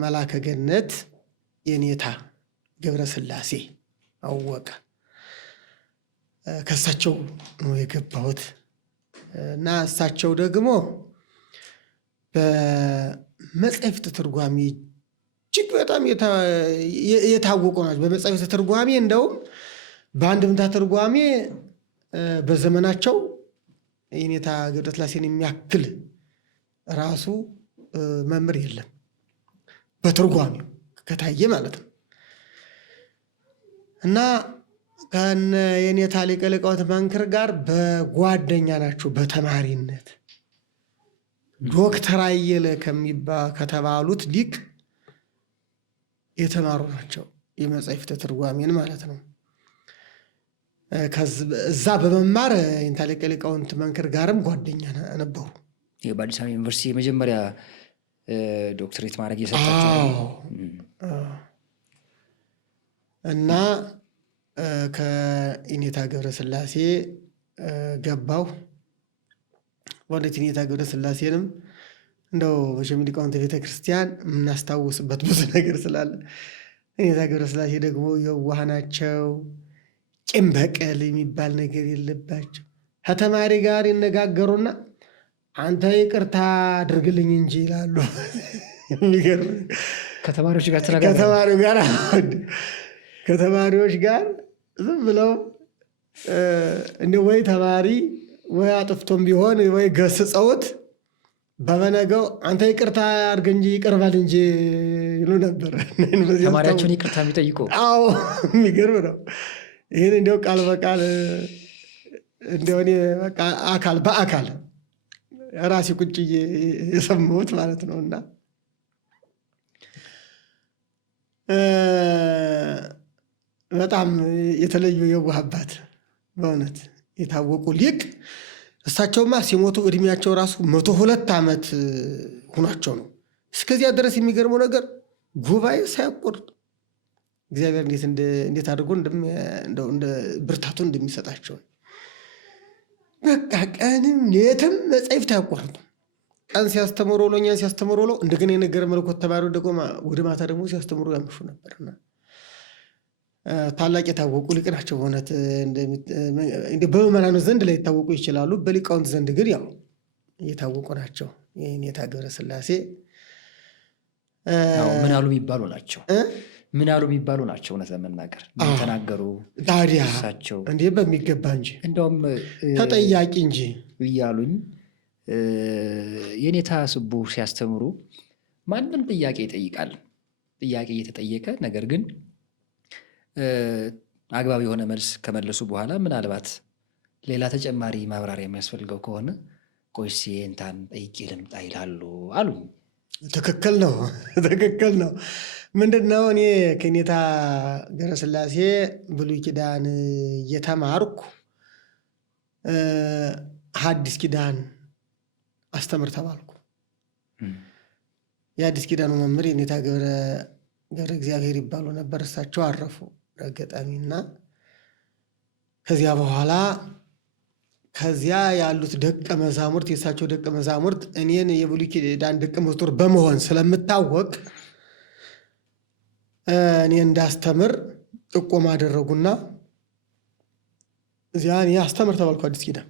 መላከ ገነት የኔታ ገብረ ሥላሴ አወቀ ከእሳቸው ነው የገባሁት። እና እሳቸው ደግሞ በመጻሕፍት ትርጓሜ እጅግ በጣም የታወቁ ናቸው። በመጻሕፍት ትርጓሜ እንደውም በአንድምታ ትርጓሜ በዘመናቸው የኔታ ገብረ ሥላሴን የሚያክል ራሱ መምህር የለም፣ በትርጓሜው ከታየ ማለት ነው። እና ከነ የኔታ ሊቀ ሊቃውንት መምህር ጋር በጓደኛ ናቸው። በተማሪነት ዶክተር አየለ ከተባሉት ሊቅ የተማሩ ናቸው፣ የመጻሕፍት ትርጓሜን ማለት ነው። እዛ በመማር የኔታ ሊቀ ሊቃውንት መምህር ጋርም ጓደኛ ነበሩ። በአዲስ አበባ ዩኒቨርሲቲ የመጀመሪያ ዶክትሬት ማድረግ የሰጣቸው እና ከኔታ ገብረ ሥላሴ ገባሁ። ወደ ኔታ ገብረ ሥላሴንም እንደው መቼም ሊቃውንተ ቤተክርስቲያን የምናስታውስበት ብዙ ነገር ስላለ ኔታ ገብረ ሥላሴ ደግሞ የዋህ ናቸው። ቂም በቀል የሚባል ነገር የለባቸው። ከተማሪ ጋር ይነጋገሩና አንተ ይቅርታ አድርግልኝ እንጂ ይላሉ። ከተማሪዎች ጋር ዝም ብለው እንደ ወይ ተማሪ ወይ አጥፍቶም ቢሆን ወይ ገስጸውት በበነገው አንተ ይቅርታ አድርግ እንጂ ይቅር በል እንጂ ይሉ ነበር። ተማሪያቸውን ይቅርታ የሚጠይቁ። አዎ የሚገርም ነው። ይህን እንዲያው ቃል በቃል እንደሆነ አካል በአካል ራሴ ቁጭ የሰማሁት ማለት ነው። እና በጣም የተለዩ የዋህ አባት፣ በእውነት የታወቁ ሊቅ እሳቸውማ ሲሞቱ እድሜያቸው ራሱ 102 ዓመት ሆኗቸው ነው። እስከዚያ ድረስ የሚገርመው ነገር ጉባኤ ሳያቋርጡ እግዚአብሔር እንዴት አድርጎ እንደ ብርታቱን እንደሚሰጣቸው በቃ ቀንም ሌትም መጻሕፍት አያቋርጡም። ቀን ሲያስተምሩ ውለው እኛን ሲያስተምሩ ውለው እንደገና የነገረ መለኮት ተማሪዎች ደግሞ ወደ ማታ ደግሞ ሲያስተምሩ ያመሹ ነበርና ታላቅ የታወቁ ሊቅ ናቸው። በእውነት በምዕመናኑ ዘንድ ላይ ይታወቁ ይችላሉ፣ በሊቃውንት ዘንድ ግን ያው የታወቁ ናቸው። የኔታ ገብረስላሴ ምን አሉ የሚባሉ ናቸው። ምን አሉ የሚባሉ ናቸው። እውነት ለመናገር ተናገሩ ታዲያ እሳቸው እንዴ በሚገባ እንጂ እንደውም ተጠያቂ እንጂ እያሉኝ የኔታ ስቡህ ሲያስተምሩ ማንም ጥያቄ ይጠይቃል። ጥያቄ እየተጠየቀ ነገር ግን አግባብ የሆነ መልስ ከመለሱ በኋላ ምናልባት ሌላ ተጨማሪ ማብራሪያ የሚያስፈልገው ከሆነ ቆይስ የኔታን ጠይቄ ልምጣ ይላሉ አሉ። ትክክል ነው፣ ትክክል ነው። ምንድን ነው እኔ ከኔታ ገብረስላሴ ብሉይ ኪዳን እየተማርኩ ሐዲስ ኪዳን አስተምር ተባልኩ። የአዲስ ኪዳኑ መምህር የኔታ ገብረ እግዚአብሔር ይባሉ ነበር። እሳቸው አረፉ አጋጣሚና ከዚያ በኋላ ከዚያ ያሉት ደቀ መዛሙርት የእሳቸው ደቀ መዛሙርት እኔን የብሉይ ኪዳን ደቀ መዝሙር በመሆን ስለምታወቅ እኔ እንዳስተምር ጥቆማ አደረጉና እዚያ እኔ አስተምር ተባልኩ አዲስ ኪዳን።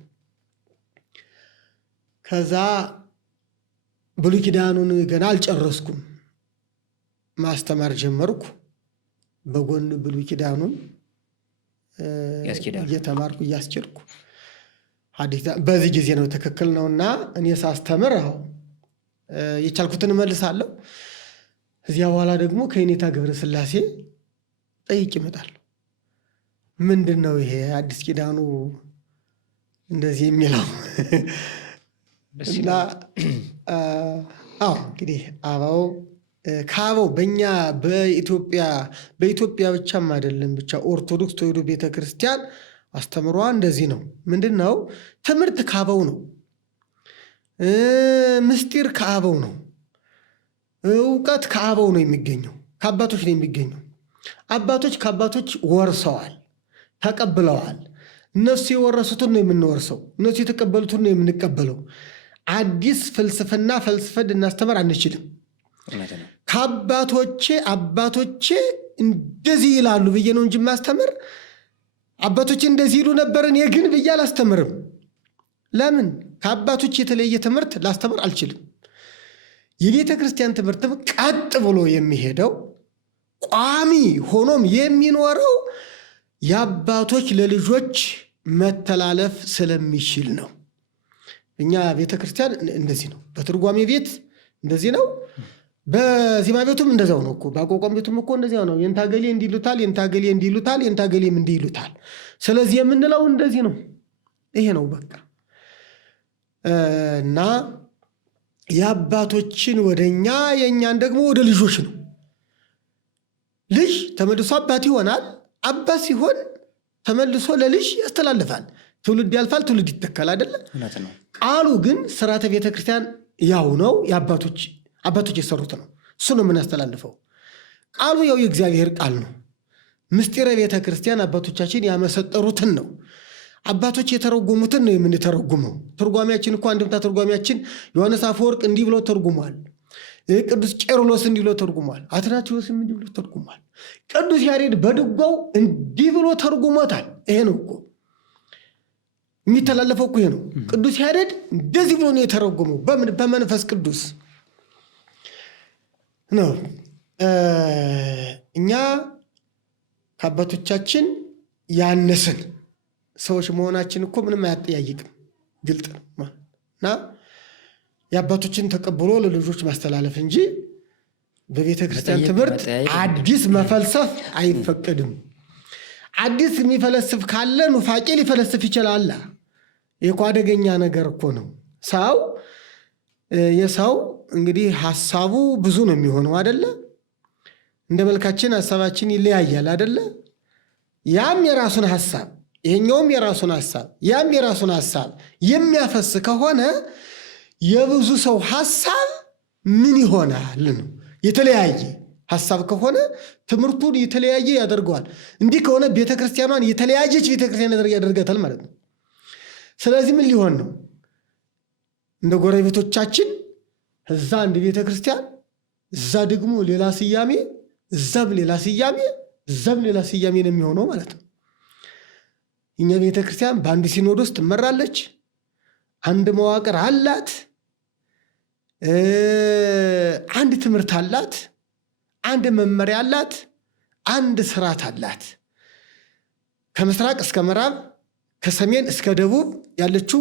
ከዛ ብሉይ ኪዳኑን ገና አልጨረስኩም፣ ማስተማር ጀመርኩ። በጎን ብሉይ ኪዳኑን እየተማርኩ እያስኬድኩ በዚህ ጊዜ ነው። ትክክል ነውና እኔ ሳስተምር የቻልኩትን እመልሳለሁ። እዚያ በኋላ ደግሞ ከኔታ ገብረስላሴ ጠይቅ ይመጣል። ምንድን ነው ይሄ አዲስ ኪዳኑ እንደዚህ የሚለው? እና እንግዲህ አበው ከአበው በእኛ በኢትዮጵያ ብቻም አይደለም ብቻ ኦርቶዶክስ ተዋሕዶ ቤተክርስቲያን አስተምሯ እንደዚህ ነው። ምንድን ነው? ትምህርት ከአበው ነው። ምስጢር ከአበው ነው። እውቀት ከአበው ነው የሚገኘው፣ ከአባቶች ነው የሚገኘው። አባቶች ከአባቶች ወርሰዋል፣ ተቀብለዋል። እነሱ የወረሱትን ነው የምንወርሰው፣ እነሱ የተቀበሉትን ነው የምንቀበለው። አዲስ ፍልስፍና ፈልስፈን እናስተምር አንችልም። አባቶቼ እንደዚህ ይላሉ ብዬ ነው እንጂ ማስተምር አባቶቼ እንደዚህ ይሉ ነበር እኔ ግን ብዬ አላስተምርም። ለምን? ከአባቶች የተለየ ትምህርት ላስተምር አልችልም። የቤተ ክርስቲያን ትምህርትም ቀጥ ብሎ የሚሄደው ቋሚ ሆኖም የሚኖረው የአባቶች ለልጆች መተላለፍ ስለሚችል ነው። እኛ ቤተ ክርስቲያን እንደዚህ ነው። በትርጓሜ ቤት እንደዚህ ነው። በዜማ ቤቱም እንደዛው ነው እኮ። በአቋቋም ቤቱም እኮ እንደዚያው ነው። የንታገሌ እንዲሉታል፣ የንታገሌ እንዲሉታል፣ የንታገሌም እንዲሉታል። ስለዚህ የምንለው እንደዚህ ነው። ይሄ ነው በቃ። እና የአባቶችን ወደኛ የእኛን ደግሞ ወደ ልጆች ነው። ልጅ ተመልሶ አባት ይሆናል። አባት ሲሆን ተመልሶ ለልጅ ያስተላልፋል። ትውልድ ያልፋል፣ ትውልድ ይተካል አይደለ? ቃሉ ግን ስርዓተ ቤተክርስቲያን ያው ነው። አባቶች የሰሩት ነው። እሱ ነው የምናስተላልፈው። ቃሉ ያው የእግዚአብሔር ቃል ነው። ምስጢረ ቤተ ክርስቲያን አባቶቻችን ያመሰጠሩትን ነው። አባቶች የተረጎሙትን ነው የምንተረጉመው። ትርጓሚያችን እኮ አንድምታ ትርጓሚያችን ዮሐንስ አፈወርቅ እንዲህ ብሎ ተርጉሟል። ቅዱስ ቄርሎስ እንዲህ ብሎ ተርጉሟል። አትናቴዎስም እንዲህ ብሎ ተርጉሟል። ቅዱስ ያሬድ በድጓው እንዲህ ብሎ ተርጉሞታል። ይሄ ነው እኮ የሚተላለፈው እኮ ይሄ ነው። ቅዱስ ያሬድ እንደዚህ ብሎ ነው የተረጎመው። በመንፈስ ቅዱስ ነው። እኛ ከአባቶቻችን ያነስን ሰዎች መሆናችን እኮ ምንም አያጠያይቅም፣ ግልጥ ነው። እና የአባቶችን ተቀብሎ ለልጆች ማስተላለፍ እንጂ በቤተ ክርስቲያን ትምህርት አዲስ መፈልሰፍ አይፈቀድም። አዲስ የሚፈለስፍ ካለ ኑፋቄ ሊፈለስፍ ይችላል። ይህ እኮ አደገኛ ነገር እኮ ነው። የሰው እንግዲህ ሀሳቡ ብዙ ነው የሚሆነው አደለ? እንደ መልካችን ሀሳባችን ይለያያል አደለ? ያም የራሱን ሀሳብ ይሄኛውም የራሱን ሐሳብ ያም የራሱን ሐሳብ የሚያፈስ ከሆነ የብዙ ሰው ሐሳብ ምን ይሆናል ነው። የተለያየ ሐሳብ ከሆነ ትምህርቱን የተለያየ ያደርገዋል። እንዲህ ከሆነ ቤተክርስቲያኗን የተለያየች ቤተክርስቲያን ያደርጋታል ማለት ነው። ስለዚህ ምን ሊሆን ነው? እንደ ጎረቤቶቻችን እዛ አንድ ቤተክርስቲያን፣ እዛ ደግሞ ሌላ ስያሜ፣ እዛም ሌላ ስያሜ፣ እዛም ሌላ ስያሜ ነው የሚሆነው ማለት ነው። እኛ ቤተክርስቲያን በአንድ ሲኖዶስ ትመራለች። አንድ መዋቅር አላት። አንድ ትምህርት አላት። አንድ መመሪያ አላት። አንድ ስርዓት አላት። ከምስራቅ እስከ ምዕራብ ከሰሜን እስከ ደቡብ ያለችው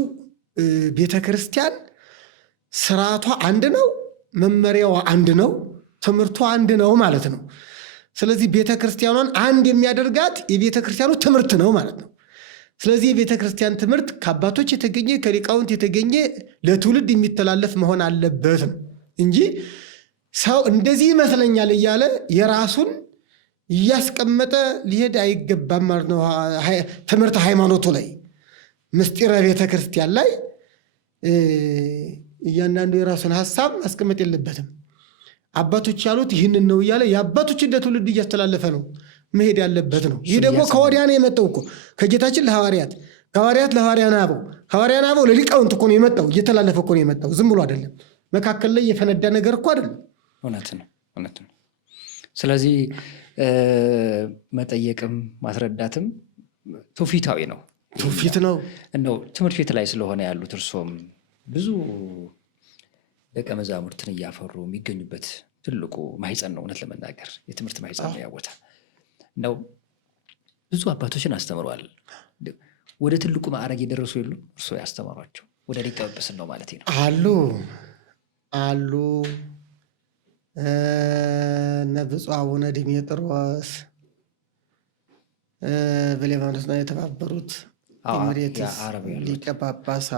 ቤተክርስቲያን ስርዓቷ አንድ ነው፣ መመሪያዋ አንድ ነው፣ ትምህርቷ አንድ ነው ማለት ነው። ስለዚህ ቤተክርስቲያኗን አንድ የሚያደርጋት የቤተክርስቲያኑ ትምህርት ነው ማለት ነው። ስለዚህ የቤተክርስቲያን ትምህርት ከአባቶች የተገኘ ከሊቃውንት የተገኘ ለትውልድ የሚተላለፍ መሆን አለበት ነው እንጂ ሰው እንደዚህ ይመስለኛል እያለ የራሱን እያስቀመጠ ሊሄድ አይገባም ማለት ነው። ትምህርት ሃይማኖቱ ላይ ምስጢረ ቤተክርስቲያን ላይ እያንዳንዱ የራሱን ሐሳብ ማስቀመጥ የለበትም። አባቶች ያሉት ይህንን ነው እያለ የአባቶችን ለትውልድ እያስተላለፈ ነው መሄድ ያለበት ነው። ይህ ደግሞ ከወዲያ ነው የመጣው እኮ ከጌታችን ለሐዋርያት፣ ከሐዋርያት ለሐዋርያነ አበው፣ ሐዋርያነ አበው ለሊቃውንት እኮ ነው የመጣው። እየተላለፈ እኮ ነው የመጣው። ዝም ብሎ አይደለም። መካከል ላይ የፈነዳ ነገር እኮ አይደለም። እውነት ነው። ስለዚህ መጠየቅም ማስረዳትም ትውፊታዊ ነው፣ ትውፊት ነው። እንደው ትምህርት ቤት ላይ ስለሆነ ያሉት እርሶም ብዙ ደቀ መዛሙርትን እያፈሩ የሚገኙበት ትልቁ ማህፀን ነው። እውነት ለመናገር የትምህርት ማህፀን ነው ያቦታ ነው። ብዙ አባቶችን አስተምረዋል። ወደ ትልቁ ማዕረግ የደረሱ የሉ እርሶ ያስተማሯቸው? ወደ ሊቀ ጵጵስናው ማለት ነው አሉ እነ ብፁዕ አቡነ ዲሜጥሮስ በሊባኖስ ነው የተባበሩት ኤሚሬትስ ሊቀ ጳጳስ።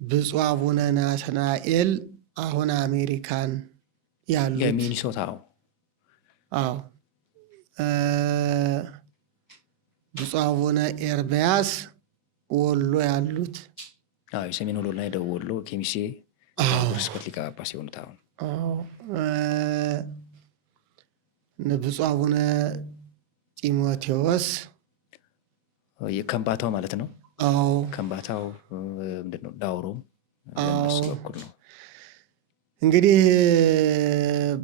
ብፁዕ አቡነ ናትናኤል አሁን አሜሪካን ያሉት የሚኒሶታው። ብፁዕ አቡነ ኤርምያስ ወሎ ያሉት፣ የሰሜን ወሎ እና የደቡብ ወሎ ኬሚሴ ስኮት ሊቀ ጳጳስ የሆኑት አሁን ብፁዕ አቡነ ጢሞቴዎስ የከምባታው ማለት ነው። ከምባታው ምንድን ነው? ዳውሮም በኩል ነው። እንግዲህ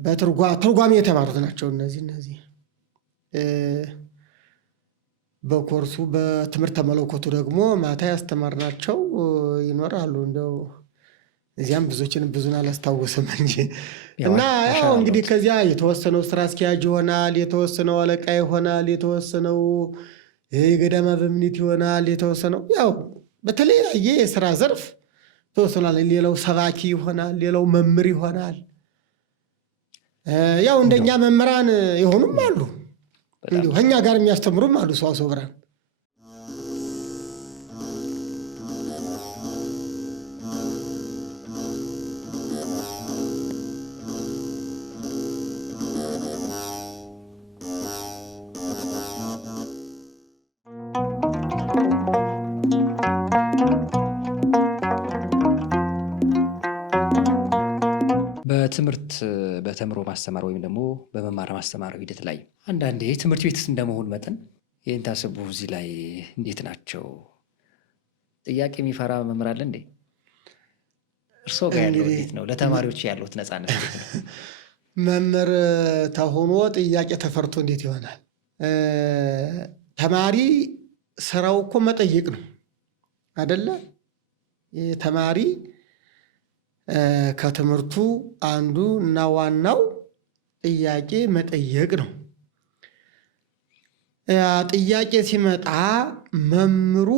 በትርጓሜ የተማሩት ናቸው እነዚህ በኮርሱ በትምህርተ መለኮቱ ደግሞ ማታ ያስተማርናቸው ይኖራሉ። እንደው እዚያም ብዙን አላስታውስም እንጂ እና ያው እንግዲህ ከዚያ የተወሰነው ስራ አስኪያጅ ይሆናል፣ የተወሰነው አለቃ ይሆናል፣ የተወሰነው የገዳማ በምኒት ይሆናል፣ የተወሰነው ያው በተለያየ የስራ ዘርፍ ተወሰናል። ሌላው ሰባኪ ይሆናል፣ ሌላው መምህር ይሆናል። ያው እንደኛ መምህራን የሆኑም አሉ፣ እንዲሁ ከኛ ጋር የሚያስተምሩም አሉ። ሰዋስወ ብርሃን በትምህርት በተምሮ ማስተማር ወይም ደግሞ በመማር ማስተማር ሂደት ላይ አንዳንዴ ትምህርት ቤት እንደመሆን መጠን ይህን ታስቡ እዚህ ላይ እንዴት ናቸው? ጥያቄ የሚፈራ መምህር አለ እንዴ? እርስዎ ጋር ያለው እንዴት ነው? ለተማሪዎች ያሉት ነፃነት እንዴት ነው? መምህር ተሆኖ ጥያቄ ተፈርቶ እንዴት ይሆናል? ተማሪ ስራው እኮ መጠየቅ ነው አደለ? ተማሪ ከትምህርቱ አንዱ እና ዋናው ጥያቄ መጠየቅ ነው። ጥያቄ ሲመጣ መምህሩ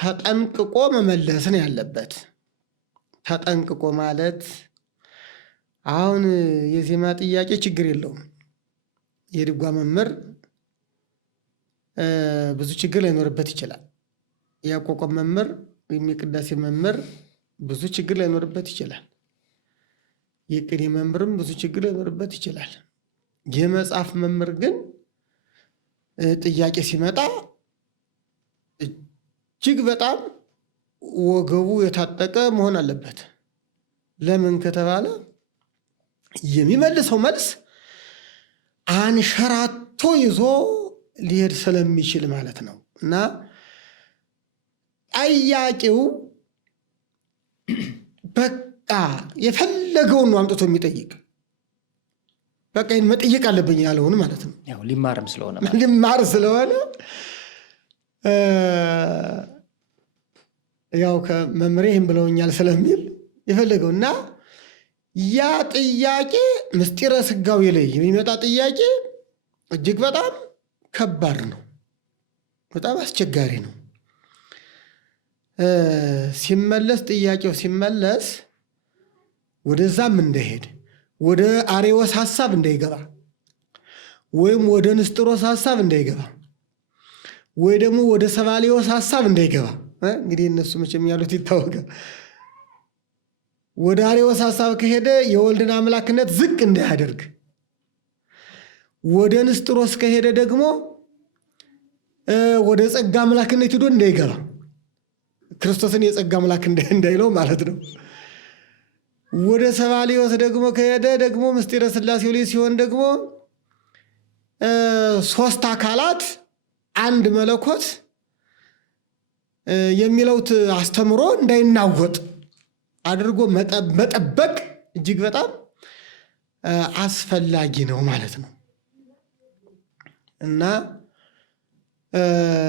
ተጠንቅቆ መመለስ ነው ያለበት። ተጠንቅቆ ማለት አሁን የዜማ ጥያቄ ችግር የለውም። የድጓ መምህር ብዙ ችግር ላይኖርበት ይችላል። የአቋቋም መምህር ወይም የቅዳሴ መምህር ብዙ ችግር ላይኖርበት ይችላል። የቅኔ መምህርም ብዙ ችግር ላይኖርበት ይችላል። የመጽሐፍ መምህር ግን ጥያቄ ሲመጣ እጅግ በጣም ወገቡ የታጠቀ መሆን አለበት። ለምን ከተባለ የሚመልሰው መልስ አንሸራቶ ይዞ ሊሄድ ስለሚችል ማለት ነው። እና ጠያቂው በቃ የፈለገውን ነው አምጥቶ የሚጠይቅ። በቃ ይህን መጠየቅ አለብኝ ያለውን ማለት ነው። ያው ሊማርም ስለሆነ ሊማር ስለሆነ ያው ከመምሬ ይህም ብለውኛል ስለሚል የፈለገው እና ያ ጥያቄ ምስጢረ ሥጋዌ ላይ የሚመጣ ጥያቄ እጅግ በጣም ከባድ ነው። በጣም አስቸጋሪ ነው። ሲመለስ ጥያቄው ሲመለስ ወደዛም እንዳይሄድ ወደ አሬዎስ ሐሳብ እንዳይገባ ወይም ወደ ንስጥሮስ ሐሳብ እንዳይገባ ወይ ደግሞ ወደ ሰባሌዎስ ሐሳብ እንዳይገባ እንግዲህ እነሱ መቼም ያሉት ይታወቃል። ወደ አሬዎስ ሐሳብ ከሄደ የወልድን አምላክነት ዝቅ እንዳያደርግ፣ ወደ ንስጥሮስ ከሄደ ደግሞ ወደ ጸጋ አምላክነት ሄዶ እንዳይገባ፣ ክርስቶስን የጸጋ አምላክ እንዳይለው ማለት ነው። ወደ ሰባሌዎስ ደግሞ ከሄደ ደግሞ ምስጢረ ሥላሴው ላይ ሲሆን ደግሞ ሶስት አካላት አንድ መለኮት የሚለውት አስተምሮ እንዳይናወጥ አድርጎ መጠበቅ እጅግ በጣም አስፈላጊ ነው ማለት ነው። እና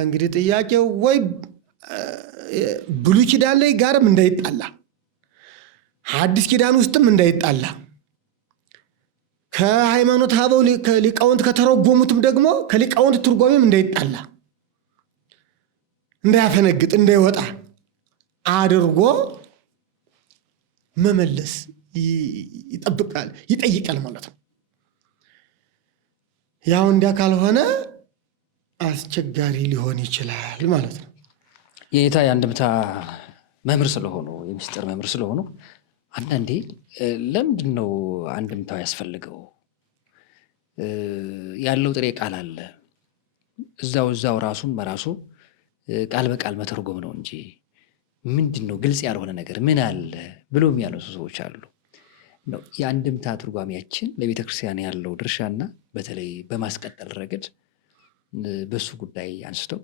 እንግዲህ ጥያቄው ወይ ብሉይ ኪዳን ላይ ጋርም እንዳይጣላ፣ ሐዲስ ኪዳን ውስጥም እንዳይጣላ፣ ከሃይማኖት አበው ሊቃውንት ከተረጎሙትም ደግሞ ከሊቃውንት ትርጓሜም እንዳይጣላ፣ እንዳያፈነግጥ፣ እንዳይወጣ አድርጎ መመለስ ይጠይቃል ማለት ነው። ያው እንዲያ ካልሆነ አስቸጋሪ ሊሆን ይችላል ማለት ነው። የኔታ የአንድምታ መምህር ስለሆኑ የምስጢር መምህር ስለሆኑ አንዳንዴ ለምንድን ነው አንድምታው ያስፈልገው? ያለው ጥሬ ቃል አለ፣ እዛው ራሱን በራሱ ቃል በቃል መተርጎም ነው እንጂ ምንድን ነው ግልጽ ያልሆነ ነገር ምን አለ ብሎ የሚያነሱ ሰዎች አሉ። የአንድምታ ትርጓሜያችን ለቤተ ክርስቲያን ያለው ድርሻና በተለይ በማስቀጠል ረገድ በሱ ጉዳይ አንስተው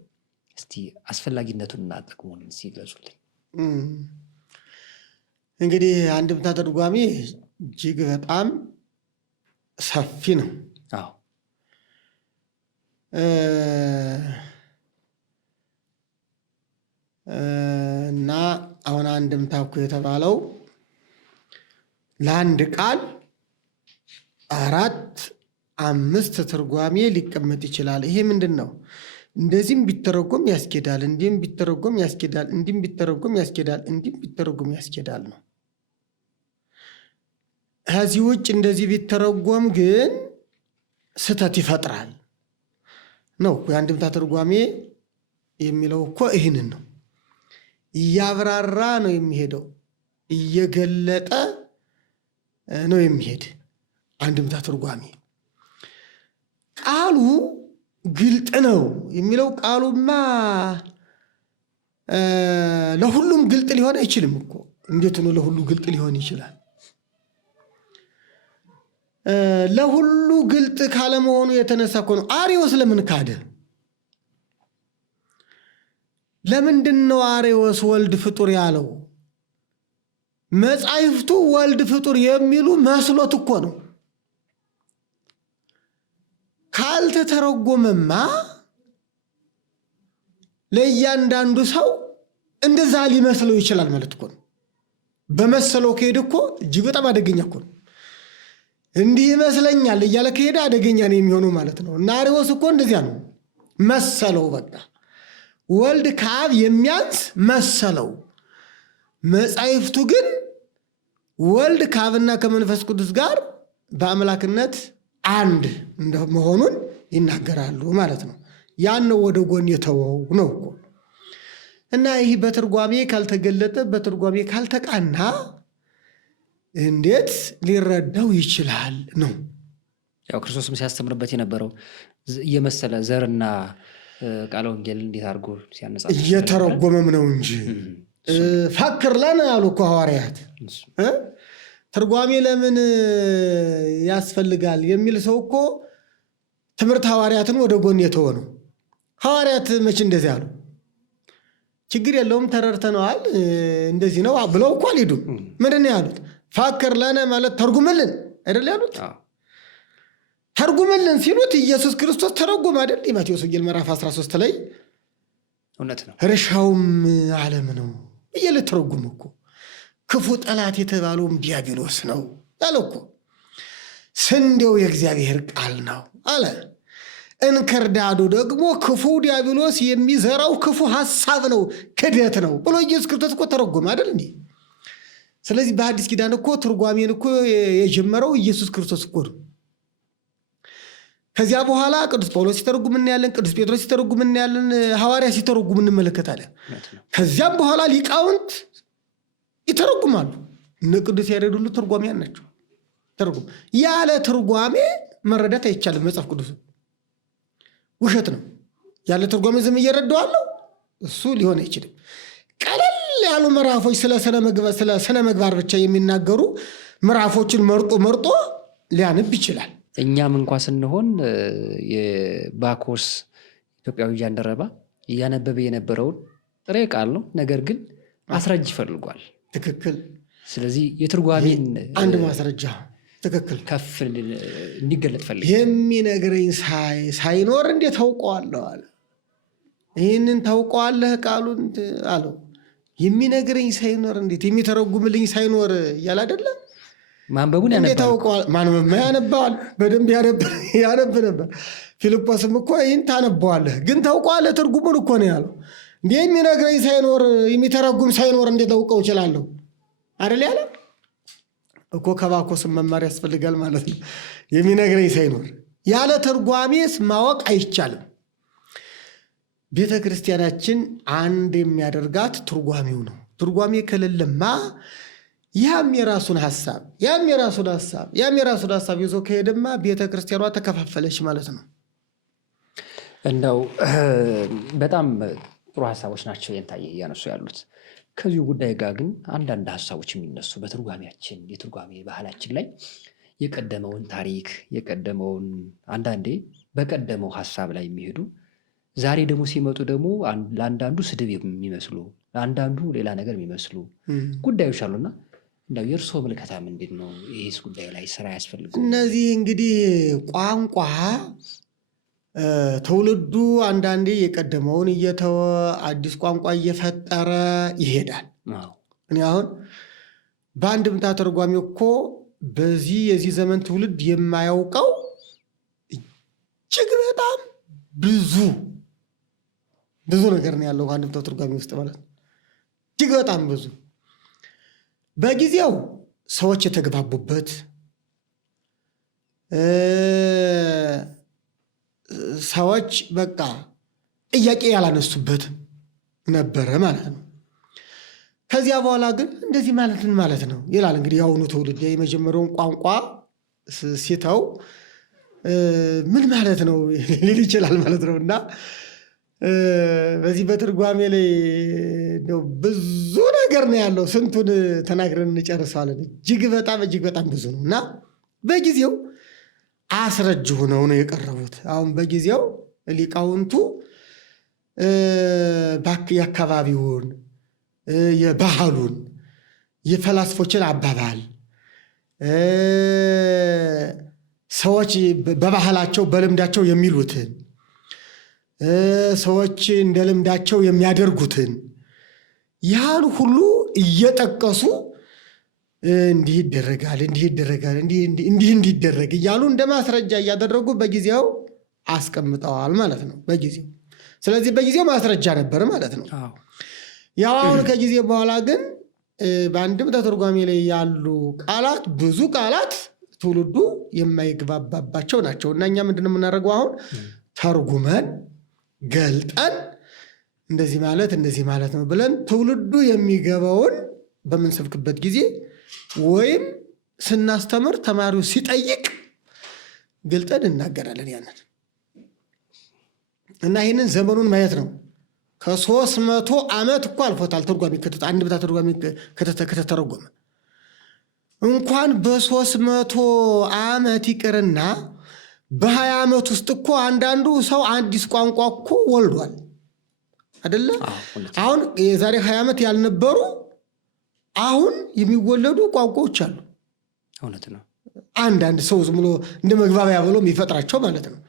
እስቲ አስፈላጊነቱንና ጥቅሙን ሲገልጹልኝ። እንግዲህ አንድምታ ትርጓሜ እጅግ በጣም ሰፊ ነው። አዎ እና አሁን አንድምታ እኮ የተባለው ለአንድ ቃል 4 5 ትርጓሜ ሊቀመጥ ይችላል። ይሄ ምንድን ነው? እንደዚህም ቢተረጎም ያስኬዳል፣ እንዲህም ቢተረጎም ያስኬዳል፣ እንዲህም ቢተረጎም ያስኬዳል፣ እንዲህም ቢተረጎም ያስኬዳል ነው። ከዚህ ውጭ እንደዚህ ቢተረጎም ግን ስህተት ይፈጥራል ነው። የአንድምታ ትርጓሜ የሚለው እኮ ይህንን ነው። እያብራራ ነው የሚሄደው፣ እየገለጠ ነው የሚሄድ አንድምታ ትርጓሜ። ቃሉ ግልጥ ነው የሚለው ቃሉማ ለሁሉም ግልጥ ሊሆን አይችልም እኮ። እንዴት ነው ለሁሉ ግልጥ ሊሆን ይችላል? ለሁሉ ግልጥ ካለመሆኑ የተነሳ እኮ ነው። አርዮስ ለምን ካደ? ለምንድን ነው አርዮስ ወልድ ፍጡር ያለው? መጻሕፍቱ ወልድ ፍጡር የሚሉ መስሎት እኮ ነው። ካልተተረጎመማ ለእያንዳንዱ ሰው እንደዛ ሊመስለው ይችላል ማለት እኮ ነው። በመሰለው ከሄደ እኮ እጅግ በጣም አደገኛ እኮ ነው። እንዲህ ይመስለኛል እያለ ከሄደ አደገኛ ነው የሚሆነው ማለት ነው። እና አርዮስ እኮ እንደዚያ ነው፣ መሰለው። በቃ ወልድ ከአብ የሚያንስ መሰለው። መጻሕፍቱ ግን ወልድ ከአብና ከመንፈስ ቅዱስ ጋር በአምላክነት አንድ መሆኑን ይናገራሉ ማለት ነው። ያን ነው ወደ ጎን የተወው ነው እኮ። እና ይህ በትርጓሜ ካልተገለጠ፣ በትርጓሜ ካልተቃና እንዴት ሊረዳው ይችላል ነው። ያው ክርስቶስም ሲያስተምርበት የነበረው እየመሰለ ዘርና ቃለ ወንጌል እንዴት አድርጎ ሲያነጻ እየተረጎመም ነው እንጂ ፈክር ለነ ያሉ እኮ ሐዋርያት ትርጓሜ ለምን ያስፈልጋል የሚል ሰው እኮ ትምህርት ሐዋርያትን ወደ ጎን የተወ ነው። ሐዋርያት መቼ እንደዚህ አሉ? ችግር የለውም ተረድተነዋል እንደዚህ ነው ብለው እኮ አልሄዱም። ምንድን ነው ያሉት? ፈክር ለነ ማለት ተርጉምልን አይደል ያሉት? ተርጉምልን ሲሉት ኢየሱስ ክርስቶስ ተረጎመ አይደል? የማቴዎስ ወንጌል ምዕራፍ 13 ላይ እውነት ነው እርሻውም ዓለም ነው እየለ ተረጉም እኮ ክፉ ጠላት የተባለውም ዲያብሎስ ነው አለ እኮ። ስንዴው የእግዚአብሔር ቃል ነው አለ። እንክርዳዱ ደግሞ ክፉ ዲያብሎስ የሚዘራው ክፉ ሐሳብ ነው፣ ክደት ነው ብሎ ኢየሱስ ክርስቶስ እኮ ተረጎመ አይደል እንዴ? ስለዚህ በአዲስ ኪዳን እኮ ትርጓሜን እኮ የጀመረው ኢየሱስ ክርስቶስ እኮ ነው። ከዚያ በኋላ ቅዱስ ጳውሎስ ሲተረጉም እናያለን፣ ቅዱስ ጴጥሮስ ሲተረጉም እናያለን፣ ሐዋርያ ሲተረጉም እንመለከታለን። ከዚያም በኋላ ሊቃውንት ይተረጉማሉ። እነ ቅዱስ ያሬድ ሁሉ ትርጓሜያን ናቸው። ተርጉም ያለ ትርጓሜ መረዳት አይቻልም። መጽሐፍ ቅዱስ ውሸት ነው። ያለ ትርጓሜ ዝም እየረዳዋለሁ እሱ ሊሆን አይችልም። ቀለል ያሉ ምዕራፎች ስለ ስነ ምግባር ብቻ የሚናገሩ ምዕራፎችን መርጦ ሊያነብ ይችላል። እኛም እንኳ ስንሆን የባኮስ ኢትዮጵያዊ ጃንደረባ እያነበበ የነበረውን ጥሬ ቃል ነው፣ ነገር ግን ማስረጃ ይፈልጓል። ትክክል። ስለዚህ የትርጓሜን አንድ ማስረጃ ትክክል ከፍ እንዲገለጥ ፈልግ የሚነግረኝ ሳይኖር እንዴት ታውቀዋለሁ አለ። ይህንን ታውቀዋለህ ቃሉን አለው። የሚነግረኝ ሳይኖር እንዴት የሚተረጉምልኝ ሳይኖር እያለ አይደለም ማንበቡን ያነባዋል። በደንብ ያነብ ነበር። ፊልጶስም እኮ ይህን ታነበዋለህ ግን ታውቀዋለህ ትርጉሙን እኮ ነው ያለው። እንዲህ የሚነግረኝ ሳይኖር የሚተረጉም ሳይኖር እንዴት ታውቀው እችላለሁ አይደል ያለ እኮ። ከባኮስም መማር ያስፈልጋል ማለት ነው። የሚነግረኝ ሳይኖር ያለ ትርጓሜስ ማወቅ አይቻልም። ቤተ ክርስቲያናችን አንድ የሚያደርጋት ትርጓሜው ነው። ትርጓሜ ከሌለማ ያም የራሱን ሀሳብ ይዞ ከሄደማ ቤተ ክርስቲያኗ ተከፋፈለች ማለት ነው። እንደው በጣም ጥሩ ሀሳቦች ናቸው የንታየ እያነሱ ያሉት። ከዚሁ ጉዳይ ጋር ግን አንዳንድ ሀሳቦች የሚነሱ በትርጓሜያችን የትርጓሜ ባህላችን ላይ የቀደመውን ታሪክ የቀደመውን አንዳንዴ በቀደመው ሀሳብ ላይ የሚሄዱ ዛሬ ደግሞ ሲመጡ ደግሞ ለአንዳንዱ ስድብ የሚመስሉ ለአንዳንዱ ሌላ ነገር የሚመስሉ ጉዳዮች አሉና እንደው የእርስዎ ምልከታ ምንድን ነው? ይህስ ጉዳዩ ላይ ስራ ያስፈልገው? እነዚህ እንግዲህ ቋንቋ ትውልዱ አንዳንዴ የቀደመውን እየተወ አዲስ ቋንቋ እየፈጠረ ይሄዳል። እኔ አሁን በአንድምታ ተርጓሚ እኮ የዚህ ዘመን ትውልድ የማያውቀው እጅግ በጣም ብዙ ነገር ነው ያለው በአንድምታ ተርጓሚ ውስጥ ማለት ነው። እጅግ በጣም ብዙ በጊዜው ሰዎች የተግባቡበት ሰዎች በቃ ጥያቄ ያላነሱበት ነበረ ማለት ነው። ከዚያ በኋላ ግን እንደዚህ ማለት ምን ማለት ነው ይላል እንግዲህ የአሁኑ ትውልድ የመጀመሪያውን ቋንቋ ሲተው ምን ማለት ነው ሊል ይችላል ማለት ነው። እና በዚህ በትርጓሜ ላይ ብዙ ነገር ነው ያለው። ስንቱን ተናግረን እንጨርሰዋለን። እጅግ በጣም ብዙ ነው እና በጊዜው አስረጅ ሆነው ነው የቀረቡት። አሁን በጊዜው ሊቃውንቱ የአካባቢውን የባህሉን የፈላስፎችን አባባል ሰዎች በባህላቸው በልምዳቸው የሚሉትን ሰዎች እንደ ልምዳቸው የሚያደርጉትን ያን ሁሉ እየጠቀሱ እንዲህ ይደረጋል እንዲደረግ እያሉ እንደ ማስረጃ እያደረጉ በጊዜው አስቀምጠዋል ማለት ነው። በጊዜው ስለዚህ በጊዜው ማስረጃ ነበር ማለት ነው። ያው አሁን ከጊዜ በኋላ ግን በአንድምታ ተርጓሜ ላይ ያሉ ቃላት ብዙ ቃላት ትውልዱ የማይግባባባቸው ናቸው እና እኛ ምንድን ነው የምናደርገው? አሁን ተርጉመን ገልጠን እንደዚህ ማለት ነው ብለን ትውልዱ የሚገባውን በምንሰብክበት ጊዜ ወይም ስናስተምር ተማሪው ሲጠይቅ ገልጠን እናገራለን። ያንን እና ይህንን ዘመኑን ማየት ነው። ከ300 ዓመት እኮ አልፎታል። ትርጓሜ አንድ ብታ ትርጓሜ ከተተረጎመ እንኳን በ300 ዓመት ይቅርና በ20 ዓመት ውስጥ እኮ አንዳንዱ ሰው አዲስ ቋንቋ እኮ ወልዷል አይደለ? አሁን የዛሬ 20 ዓመት ያልነበሩ አሁን የሚወለዱ ቋንቋዎች አሉ። እውነት ነው። አንዳንድ ሰው ዝም ብሎ እንደ መግባቢያ ብሎ የሚፈጥራቸው ማለት ነው።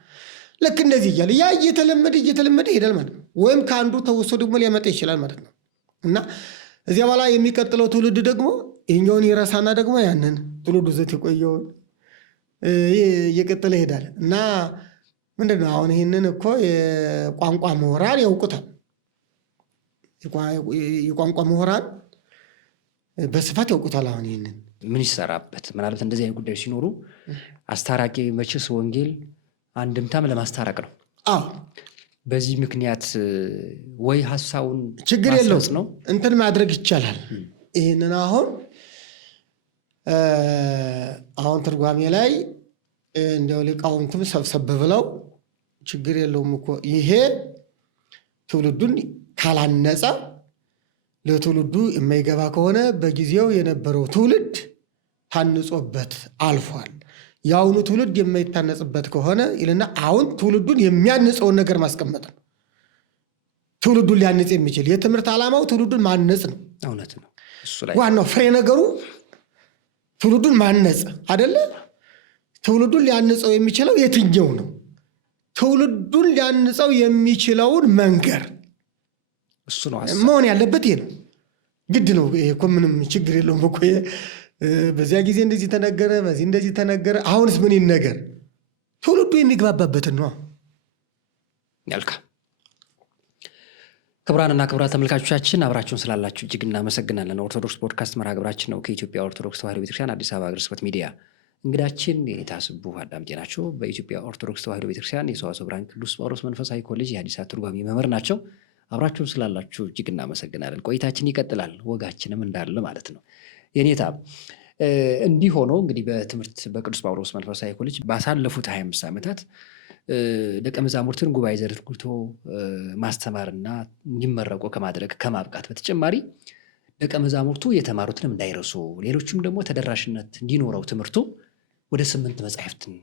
ልክ እንደዚህ እያለ ያ እየተለመደ ይሄዳል ማለት ነው። ወይም ከአንዱ ተወስቶ ደግሞ ሊያመጣ ይችላል ማለት ነው። እና እዚያ በኋላ የሚቀጥለው ትውልድ ደግሞ ይህኛውን ይረሳና ደግሞ ያንን ትውልዱ ዘት የቆየውን እየቀጠለ ይሄዳል። እና ምንድን ነው አሁን ይህንን እኮ የቋንቋ ምሁራን ያውቁታል። የቋንቋ ምሁራን በስፋት ያውቁታል። አሁን ይህንን ምን ይሰራበት? ምናልባት እንደዚህ አይነት ጉዳዮች ሲኖሩ አስታራቂ መቼስ ወንጌል አንድምታም ለማስታረቅ ነው። አዎ በዚህ ምክንያት ወይ ሀሳቡን ችግር የለው ነው እንትን ማድረግ ይቻላል። ይህንን አሁን ትርጓሜ ላይ እንዲያው ሊቃውንትም ሰብሰብ ብለው ችግር የለውም እኮ ይሄ ትውልዱን ካላነጸ ለትውልዱ የማይገባ ከሆነ በጊዜው የነበረው ትውልድ ታንጾበት አልፏል። የአሁኑ ትውልድ የማይታነጽበት ከሆነ ይልና አሁን ትውልዱን የሚያንጸውን ነገር ማስቀመጥ ነው። ትውልዱን ሊያንጽ የሚችል የትምህርት ዓላማው ትውልዱን ማነጽ ነው። እውነት ነው። እሱ ላይ ዋናው ፍሬ ነገሩ ትውልዱን ማነጽ አይደለ? ትውልዱን ሊያንጸው የሚችለው የትኛው ነው? ትውልዱን ሊያንጸው የሚችለውን መንገር እሱ ነው መሆን ያለበት። ይሄ ነው ግድ ነው። ይሄ እኮ ምንም ችግር የለውም እኮ በዚያ ጊዜ እንደዚህ ተነገረ፣ በዚህ እንደዚህ ተነገረ። አሁንስ ምን ይነገር? ትውልዱ የሚግባባበትን ነው። ያልካም ክቡራንና ክቡራት ተመልካቾቻችን አብራችሁን ስላላችሁ እጅግ እናመሰግናለን። ኦርቶዶክስ ፖድካስት መርሃ ግብራችን ነው ከኢትዮጵያ ኦርቶዶክስ ተዋሕዶ ቤተክርስቲያን አዲስ አበባ ሀገረ ስብከት ሚዲያ። እንግዳችን የኔታ ስቡህ አዳምጤ ናቸው። በኢትዮጵያ ኦርቶዶክስ ተዋሕዶ ቤተክርስቲያን የሰዋስወ ብርሃን ቅዱስ ጳውሎስ መንፈሳዊ ኮሌጅ የሐዲሳት ትርጓሜ መምህር ናቸው። አብራችሁን ስላላችሁ እጅግ እናመሰግናለን። ቆይታችን ይቀጥላል፣ ወጋችንም እንዳለ ማለት ነው። የኔታ እንዲህ ሆኖ እንግዲህ በትምህርት በቅዱስ ጳውሎስ መንፈሳዊ ኮሌጅ ባሳለፉት 25 ዓመታት ደቀ መዛሙርትን ጉባኤ ዘርግቶ ማስተማርና እንዲመረቁ ከማድረግ ከማብቃት በተጨማሪ ደቀ መዛሙርቱ የተማሩትንም እንዳይረሱ ሌሎችም ደግሞ ተደራሽነት እንዲኖረው ትምህርቱ ወደ 8 መጻሕፍትን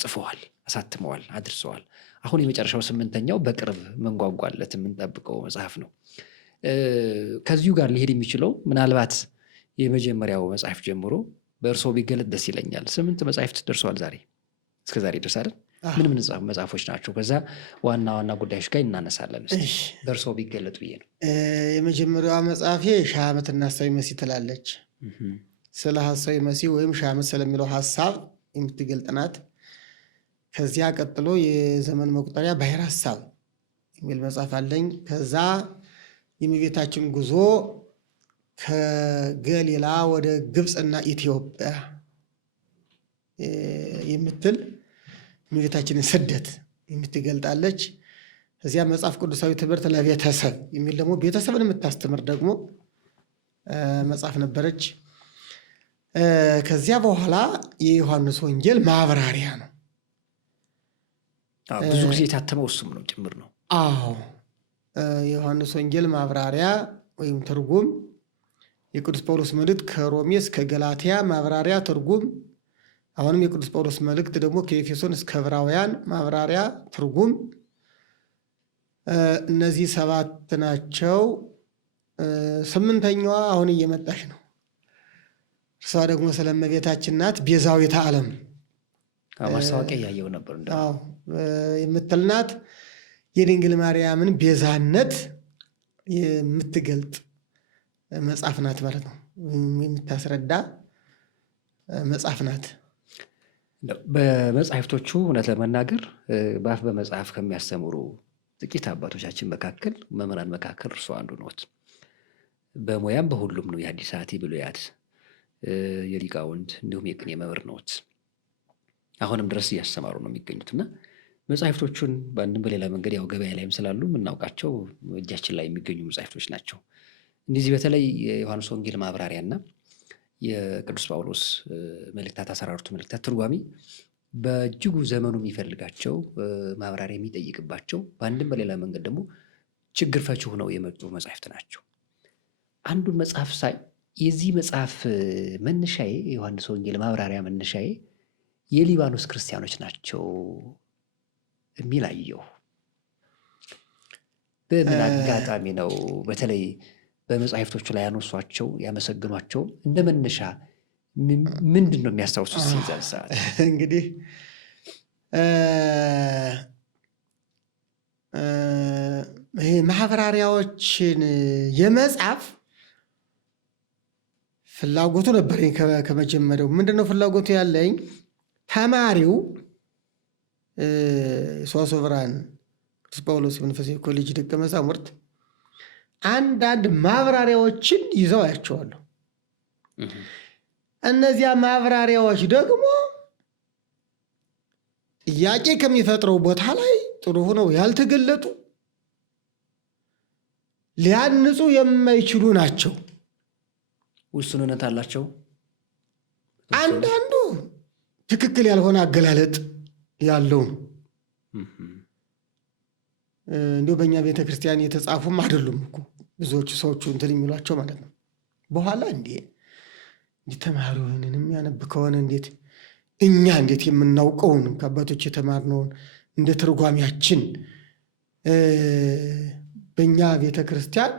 ጽፈዋል፣ አሳትመዋል፣ አድርሰዋል። አሁን የመጨረሻው 8ኛው በቅርብ መንጓጓለት የምንጠብቀው መጽሐፍ ነው። ከዚሁ ጋር ሊሄድ የሚችለው ምናልባት የመጀመሪያው መጽሐፍ ጀምሮ በእርሶ ቢገለጥ ደስ ይለኛል። 8 መጽሐፍት ደርሰዋል እስከ ዛሬ ድረስ አይደል? ምን መጽሐፎች ናቸው? ከዛ ዋና ዋና ጉዳዮች ጋር እናነሳለን። በእርሶ ቢገለጡ ብዬ ነው። የመጀመሪያዋ መጽሐፌ ሺህ ዓመትና ሐሳዊ መሲህ ትላለች። ስለ ሐሳዊ መሲህ ወይም ሺህ ዓመት ስለሚለው ሐሳብ የምትገልጥ ናት። ከዚያ ቀጥሎ የዘመን መቁጠሪያ ባሕረ ሐሳብ የሚል መጽሐፍ አለኝ። ከዛ የእመቤታችን ጉዞ ከገሊላ ወደ ግብፅና ኢትዮጵያ የምትል እመቤታችንን ስደት የምትገልጣለች። እዚያ መጽሐፍ ቅዱሳዊ ትምህርት ለቤተሰብ የሚል ደግሞ ቤተሰብን የምታስተምር ደግሞ መጽሐፍ ነበረች። ከዚያ በኋላ የዮሐንስ ወንጌል ማብራሪያ ነው። ብዙ ጊዜ የታተመው እሱም ነው ጭምር ነው። አዎ የዮሐንስ ወንጌል ማብራሪያ ወይም ትርጉም፣ የቅዱስ ጳውሎስ መልእክት ከሮሜ እስከ ገላትያ ማብራሪያ ትርጉም፣ አሁንም የቅዱስ ጳውሎስ መልእክት ደግሞ ከኤፌሶን እስከ ዕብራውያን ማብራሪያ ትርጉም። እነዚህ 7 ናቸው። 8ኛዋ አሁን እየመጣች ነው። እርሷ ደግሞ ስለ እመቤታችን ናት። ቤዛዊተ ዓለም ማስታወቂያ እያየሁ ነበር የምትል ናት። የድንግል ማርያምን ቤዛነት የምትገልጥ መጽሐፍ ናት ማለት ነው። የምታስረዳ መጽሐፍ ናት። በመጽሐፍቶቹ እውነት ለመናገር በአፍ በመጽሐፍ ከሚያስተምሩ ጥቂት አባቶቻችን መካከል መምህራን መካከል እርሱ አንዱ ነዎት። በሙያም በሁሉም ነው የሐዲሳት የብሉያት የሊቃውንት እንዲሁም የቅኔ መምህር ነዎት። አሁንም ድረስ እያስተማሩ ነው የሚገኙት እና መጽሐፍቶቹን በአንድም በሌላ መንገድ ያው ገበያ ላይም ስላሉ የምናውቃቸው እጃችን ላይ የሚገኙ መጽሐፍቶች ናቸው። እንደዚህ በተለይ የዮሐንስ ወንጌል ማብራሪያና የቅዱስ ጳውሎስ መልእክታት 14ቱ መልእክታት ትርጓሜ በእጅጉ ዘመኑ የሚፈልጋቸው ማብራሪያ የሚጠይቅባቸው በአንድም በሌላ መንገድ ደግሞ ችግር ፈቺ ሆነው የመጡ መጽሐፍት ናቸው። አንዱን መጽሐፍ ሳይ የዚህ መጽሐፍ መነሻዬ የዮሐንስ ወንጌል ማብራሪያ መነሻዬ የሊባኖስ ክርስቲያኖች ናቸው የሚል አየሁ። በምን አጋጣሚ ነው? በተለይ በመጽሐፍቶቹ ላይ ያነሷቸው ያመሰግኗቸው እንደ መነሻ ምንድን ነው የሚያስታውሱት? ሲዛን ሰዓት እንግዲህ ይሄ ማብራሪያዎችን የመጻፍ ፍላጎቱ ነበረኝ ከመጀመሪያው። ምንድነው ፍላጎቱ ያለኝ? ተማሪው ሰዋስወ ብርሃን ቅዱስ ጳውሎስ መንፈሳዊ ኮሌጅ ደቀ መዛሙርት አንዳንድ ማብራሪያዎችን ይዘው አያቸዋለሁ። እነዚያ ማብራሪያዎች ደግሞ ጥያቄ ከሚፈጥረው ቦታ ላይ ጥሩ ሆነው ያልተገለጡ ሊያንጹ የማይችሉ ናቸው። ውስንነት አላቸው። አንዳንዱ ትክክል ያልሆነ አገላለጥ ያለው ነው። እንዲሁ በእኛ ቤተ ክርስቲያን የተጻፉም አይደሉም እኮ ብዙዎቹ ሰዎቹ እንትን የሚሏቸው ማለት ነው። በኋላ እንዲህ ተማሪውን የሚያነብ ከሆነ እኛ እንዴት የምናውቀውን ከአባቶች የተማርነውን እንደ ትርጓሚያችን በእኛ ቤተ ክርስቲያን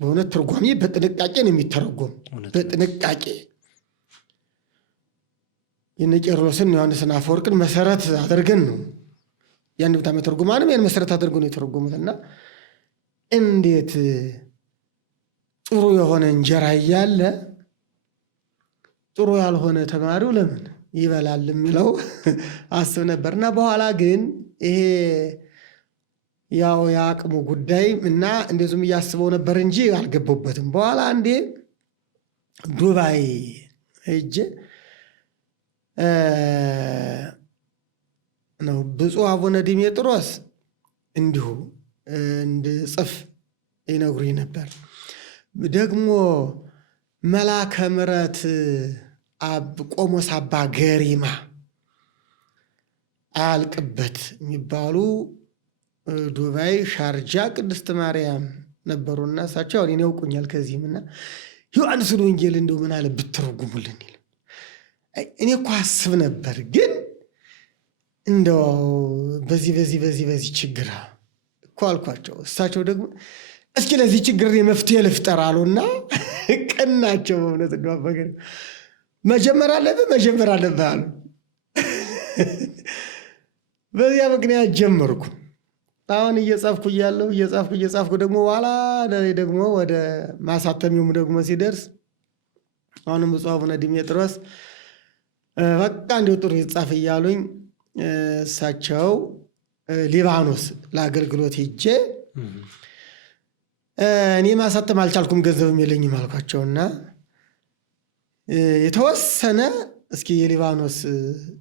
በእውነት ትርጓሜ በጥንቃቄ ነው የሚተረጎም። በጥንቃቄ የነ ቄርሎስን ዮሐንስን አፈወርቅን መሰረት አድርገን ነው ያን ብታ መተርጉማንም ያን መሰረት አድርገው ነው የተረጎሙት። እና እንዴት ጥሩ የሆነ እንጀራ እያለ ጥሩ ያልሆነ ተማሪው ለምን ይበላል የሚለው አስብ ነበር። እና በኋላ ግን ይሄ ያው የአቅሙ ጉዳይ እና እንደዚሁም እያስበው ነበር እንጂ አልገባበትም። በኋላ አንዴ ዱባይ ሄጄ ነው ብፁዕ አቡነ ዲሜጥሮስ እንዲሁ እንድጽፍ ይነግሩኝ ነበር። ደግሞ መላከ ምሕረት ቆሞስ አባ ገሪማ አያልቅበት የሚባሉ ዱባይ ሻርጃ ቅድስት ማርያም ነበሩና እሳቸው እኔን ያውቁኛል። ከዚህም እና ዮሐንስን ወንጌል እንደው ምን አለ ብትረጉሙልን ይል እኔ እኮ አስብ ነበር፣ ግን እንደው በዚህ ችግር እኮ አልኳቸው። እሳቸው ደግሞ እስኪ ለዚህ ችግር መፍትሄ ልፍጠር አሉና ቀናቸው። በእውነት እንደው አበገር መጀመር አለብህ አሉ። በዚያ ምክንያት ጀመርኩ። አሁን እየጻፍኩ ደግሞ በኋላ ደግሞ ወደ ማሳተሚውም ደግሞ ሲደርስ አሁንም ብፁዕ አቡነ ዲሜጥሮስ በቃ እንዲሁ ጥሩ ይጻፍ እያሉኝ እሳቸው ሊባኖስ ለአገልግሎት ሄጄ እኔ ማሳተም አልቻልኩም፣ ገንዘብም የለኝም አልኳቸውና የተወሰነ እስኪ የሊባኖስ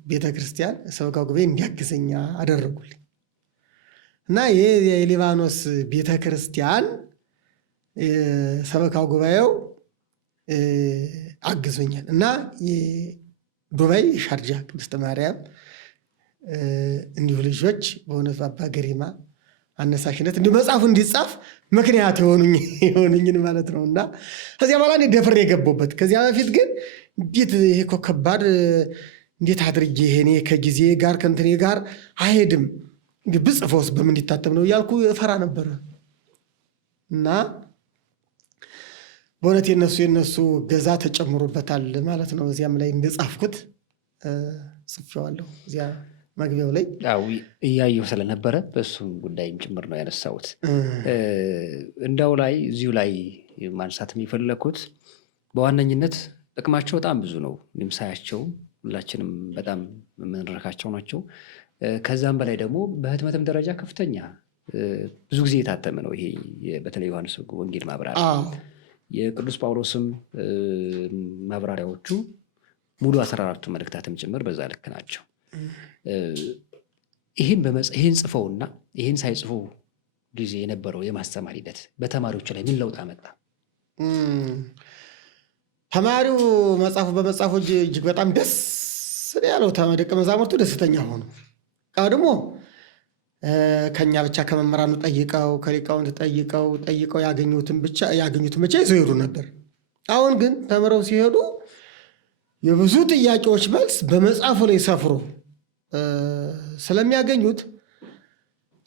ቤተክርስቲያን ሰበካ ጉባኤ እንዲያግዘኛ አደረጉልኝ እና ይህ የሊባኖስ ቤተክርስቲያን ሰበካ ጉባኤው አግዞኛል እና ዱባይ ሻርጃ ቅድስት ማርያም እንዲሁ ልጆች በእውነት አባ ገሪማ አነሳሽነት እንዲሁ መጽሐፉ እንዲጻፍ ምክንያት የሆኑኝን ማለት ነው። እና ከዚያ በኋላ እኔ ደፍሬ የገባሁበት። ከዚያ በፊት ግን እንዴት ይሄ እኮ ከባድ እንዴት አድርጌ እኔ ከጊዜ ጋር ከእንትኔ ጋር አይሄድም ብጽፈውስ በምን እንዲታተም ነው እያልኩ እፈራ ነበረ። እና በእውነት የነሱ ገዛ ተጨምሮበታል ማለት ነው። እዚያም ላይ እንደጻፍኩት ጽፌዋለሁ። እዚያ መግቢያው ላይ እያየሁ ስለነበረ በእሱም ጉዳይም ጭምር ነው ያነሳሁት። እንዳው ላይ እዚሁ ላይ ማንሳት የሚፈለግኩት በዋነኝነት ጥቅማቸው በጣም ብዙ ነው። ሳያቸው ሁላችንም በጣም የምንረካቸው ናቸው። ከዛም በላይ ደግሞ በህትመትም ደረጃ ከፍተኛ ብዙ ጊዜ የታተመ ነው። ይሄ በተለይ ዮሐንስ ወንጌል ማብራሪያ የቅዱስ ጳውሎስም ማብራሪያዎቹ ሙሉ 14ቱ መልእክታትም ጭምር በዛ ልክ ናቸው። ይህን ጽፈውና ይህን ሳይጽፉ ጊዜ የነበረው የማስተማር ሂደት በተማሪዎቹ ላይ ምን ለውጥ አመጣ? ተማሪው መጽሐፉ በመጽሐፉ እጅግ በጣም ደስ ስለ ያለው ደቀ መዛሙርቱ ደስተኛ ሆኑ። ቀድሞ ከኛ ብቻ ከመምህራኑ ጠይቀው ከሊቃውንት ጠይቀው ያገኙትን ብቻ ይዘው ይሄዱ ነበር። አሁን ግን ተምረው ሲሄዱ የብዙ ጥያቄዎች መልስ በመጽሐፉ ላይ ሰፍሮ ስለሚያገኙት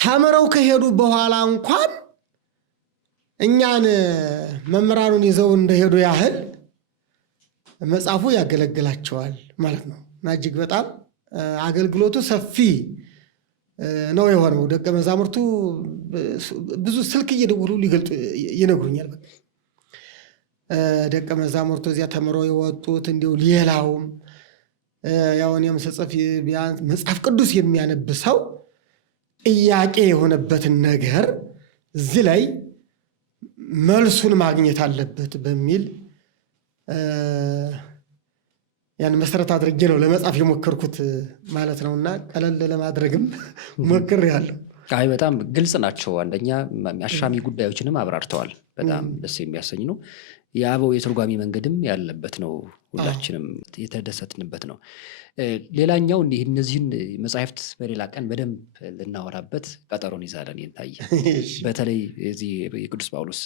ተምረው ከሄዱ በኋላ እንኳን እኛን መምህራኑን ይዘው እንደሄዱ ያህል መጽሐፉ ያገለግላቸዋል ማለት ነው እና እጅግ በጣም አገልግሎቱ ሰፊ ነው የሆነው። ደቀ መዛሙርቱ ብዙ ስልክ እየደወሉ ይነግሩኛል። ደቀ መዛሙርቱ እዚያ ተምረው የወጡት እንዲሁ ሌላውም ያው እኔም ስጽፍ ቢያንስ መጽሐፍ ቅዱስ የሚያነብ ሰው ጥያቄ የሆነበትን ነገር እዚህ ላይ መልሱን ማግኘት አለበት በሚል ያን መሰረት አድርጌ ነው ለመጻፍ የሞከርኩት ማለት ነውና ቀለል ለማድረግም ሞክሬያለሁ። አይ በጣም ግልጽ ናቸው። አንደኛ አሻሚ ጉዳዮችንም አብራርተዋል። በጣም ደስ የሚያሰኝ ነው። የአበው የትርጓሜ መንገድም ያለበት ነው። ሁላችንም የተደሰትንበት ነው። ሌላኛው እነዚህን መጻሕፍት በሌላ ቀን በደንብ ልናወራበት ቀጠሮን ይዛለን። ይንታይ በተለይ እዚህ የቅዱስ ጳውሎስ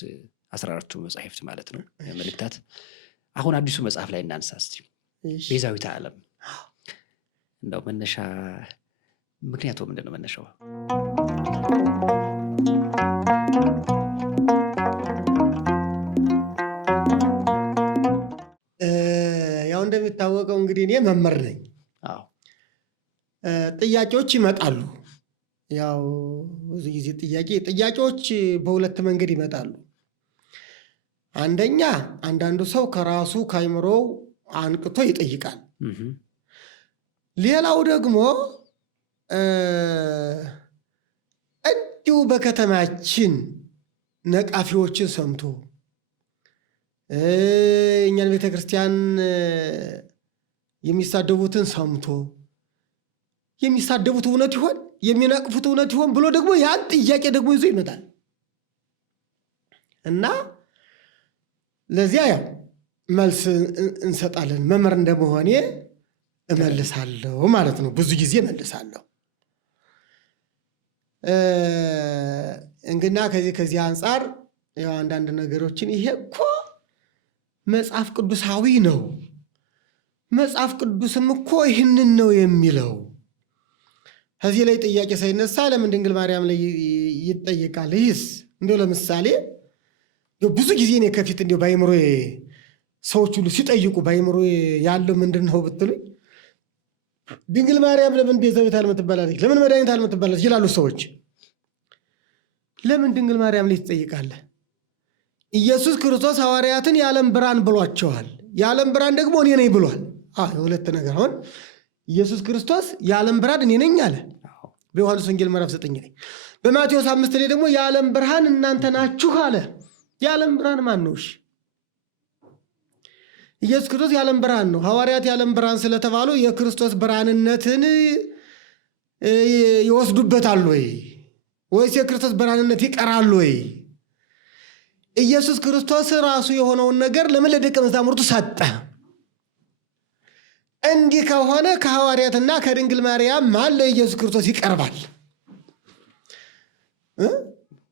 14ቱ መጻሕፍት ማለት ነው መልእክታት። አሁን አዲሱ መጽሐፍ ላይ እናንሳ እስቲ። ቤዛዊተ ዓለም እንደው መነሻ ምክንያቱ ምንድን ነው? መነሻው ያው እንደሚታወቀው እንግዲህ እኔ መምህር ነኝ። ጥያቄዎች ይመጣሉ። ያው ብዙ ጊዜ ጥያቄዎች በሁለት መንገድ ይመጣሉ። አንደኛ አንዳንዱ ሰው ከራሱ ከአእምሮው አንቅቶ ይጠይቃል። ሌላው ደግሞ እንዲሁ በከተማችን ነቃፊዎችን ሰምቶ እኛን ቤተክርስቲያን የሚሳደቡትን ሰምቶ የሚሳደቡት እውነት ይሆን የሚነቅፉት እውነት ይሆን ብሎ ደግሞ ያን ጥያቄ ደግሞ ይዞ ይመጣል እና ለዚያ ያው መልስ እንሰጣለን። መምህር እንደመሆኔ እመልሳለሁ ማለት ነው። ብዙ ጊዜ እመልሳለሁ። እንግና ከዚህ አንጻር ያው አንዳንድ ነገሮችን ይሄ እኮ መጽሐፍ ቅዱሳዊ ነው፣ መጽሐፍ ቅዱስም እኮ ይህንን ነው የሚለው። ከዚህ ላይ ጥያቄ ሳይነሳ ለምን ድንግል ማርያም ላይ ይጠይቃል? ይህስ እንዲሁ ለምሳሌ ብዙ ጊዜ እኔ ከፊት እንዲሁ በአይምሮ ሰዎች ሁሉ ሲጠይቁ በአይምሮ ያለው ምንድን ነው ብትሉኝ፣ ድንግል ማርያም ለምን ቤዛዊተ ዓለም ትባላለች? ለምን መድኃኒተ ዓለም ትባላለች ይላሉ ሰዎች። ለምን ድንግል ማርያም ላይ ትጠይቃለህ? ኢየሱስ ክርስቶስ ሐዋርያትን የዓለም ብርሃን ብሏቸዋል። የዓለም ብርሃን ደግሞ እኔ ነኝ ብሏል። የሁለት ነገር አሁን ኢየሱስ ክርስቶስ የዓለም ብርሃን እኔ ነኝ አለ በዮሐንስ ወንጌል ምዕራፍ 9 ላይ። በማቴዎስ 5 ላይ ደግሞ የዓለም ብርሃን እናንተ ናችሁ አለ። የዓለም ብርሃን ማን ነው? ኢየሱስ ክርስቶስ የዓለም ብርሃን ነው። ሐዋርያት የዓለም ብርሃን ስለተባሉ የክርስቶስ ብርሃንነትን ይወስዱበታል ወይ ወይስ የክርስቶስ ብርሃንነት ይቀራል ወይ? ኢየሱስ ክርስቶስ ራሱ የሆነውን ነገር ለምን ለደቀ መዛሙርቱ ሰጠ? እንዲህ ከሆነ ከሐዋርያትና ከድንግል ማርያም ማን ለኢየሱስ ክርስቶስ ይቀርባል?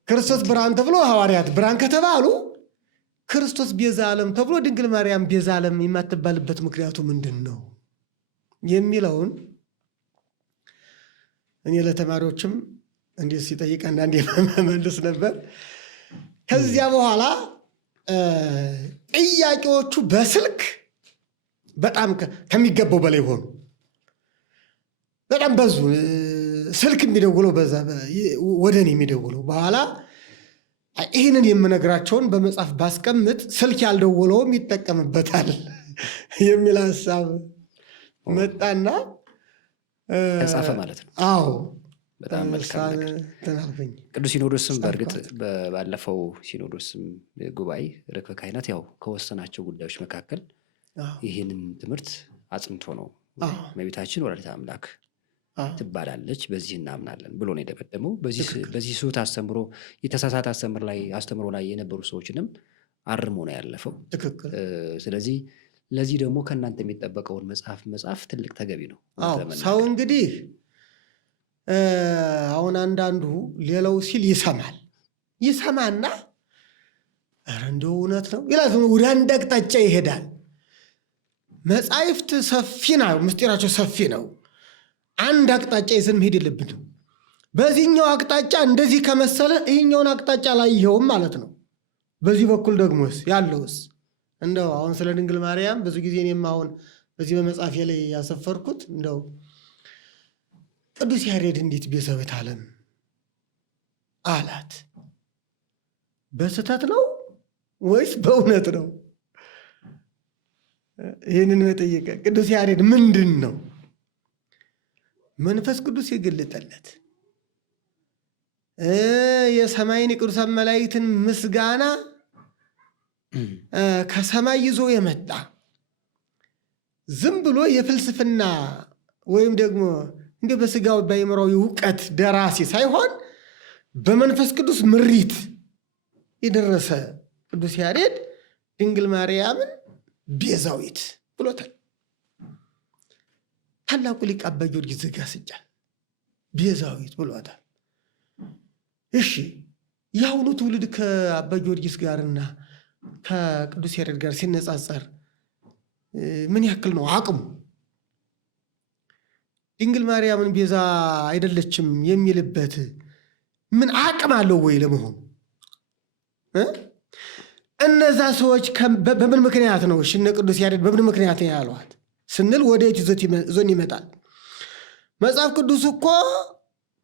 ክርስቶስ ብርሃን ተብሎ ሐዋርያት ብርሃን ከተባሉ ክርስቶስ ቤዛ ዓለም ተብሎ ድንግል ማርያም ቤዛ ዓለም የማትባልበት ምክንያቱ ምንድን ነው የሚለውን እኔ ለተማሪዎችም እንዲህ ሲጠይቅ አንዳንዴ መመልስ ነበር። ከዚያ በኋላ ጥያቄዎቹ በስልክ በጣም ከሚገባው በላይ ሆኑ። በጣም በዙ። ስልክ የሚደውለው በዛ፣ ወደ እኔ የሚደውለው። በኋላ ይህንን የምነግራቸውን በመጽሐፍ ባስቀምጥ ስልክ ያልደወለውም ይጠቀምበታል የሚል ሀሳብ መጣና ተጻፈ ማለት ነው። አዎ በጣም መልካም ነገር። ቅዱስ ሲኖዶስም በእርግጥ ባለፈው ሲኖዶስም ጉባኤ ርክበ ካህናት ያው ከወሰናቸው ጉዳዮች መካከል ይህንን ትምህርት አጽንቶ ነው እመቤታችን ወላዲተ አምላክ ትባላለች፣ በዚህ እናምናለን ብሎ ነው የደመደመው። በዚህ ስሁት አስተምሮ የተሳሳተ አስተምሮ ላይ የነበሩ ሰዎችንም አርሞ ነው ያለፈው። ስለዚህ ለዚህ ደግሞ ከእናንተ የሚጠበቀውን መጽሐፍ ትልቅ ተገቢ ነው። ሰው እንግዲህ አሁን አንዳንዱ ሌላው ሲል ይሰማና ኧረ እንደው እውነት ነው ይላል፣ ወደ አንድ አቅጣጫ ይሄዳል። መጻሕፍት ሰፊ ነው፣ ምስጢራቸው ሰፊ ነው። አንድ አቅጣጫ ይዘን መሄድ የለብንም። በዚህኛው አቅጣጫ እንደዚህ ከመሰለ ይህኛውን አቅጣጫ አላየኸውም ማለት ነው። በዚህ በኩል ደግሞስ ያለውስ እንደው አሁን ስለ ድንግል ማርያም ብዙ ጊዜ እኔም አሁን በዚህ በመጽሐፌ ላይ ያሰፈርኩት እንደው ቅዱስ ያሬድ እንዴት ቤዛዊተ ዓለም አላት? በስህተት ነው ወይስ በእውነት ነው? ይህንን መጠየቅ ቅዱስ ያሬድ ምንድን ነው መንፈስ ቅዱስ የገለጠለት የሰማይን የቅዱሳን መላእክትን ምስጋና ከሰማይ ይዞ የመጣ ዝም ብሎ የፍልስፍና ወይም ደግሞ እንደ በስጋው በአእምሮአዊ እውቀት ደራሲ ሳይሆን በመንፈስ ቅዱስ ምሪት የደረሰ ቅዱስ ያሬድ ድንግል ማርያምን ቤዛዊት ብሎታል። ታላቁ ሊቅ አባ ጊዮርጊስ ዘጋስጫ ቤዛዊት ብሎታል። እሺ የአሁኑ ትውልድ ከአባ ጊዮርጊስ ጋርና ከቅዱስ ያሬድ ጋር ሲነጻጸር ምን ያክል ነው አቅሙ? ድንግል ማርያምን ቤዛ አይደለችም የሚልበት ምን አቅም አለው ወይ ለመሆኑ? እነዛ ሰዎች በምን ምክንያት ነው እነ ቅዱስ ያሬድ በምን ምክንያት ያሏት ስንል ወዴት ይዞን ይመጣል? መጽሐፍ ቅዱስ እኮ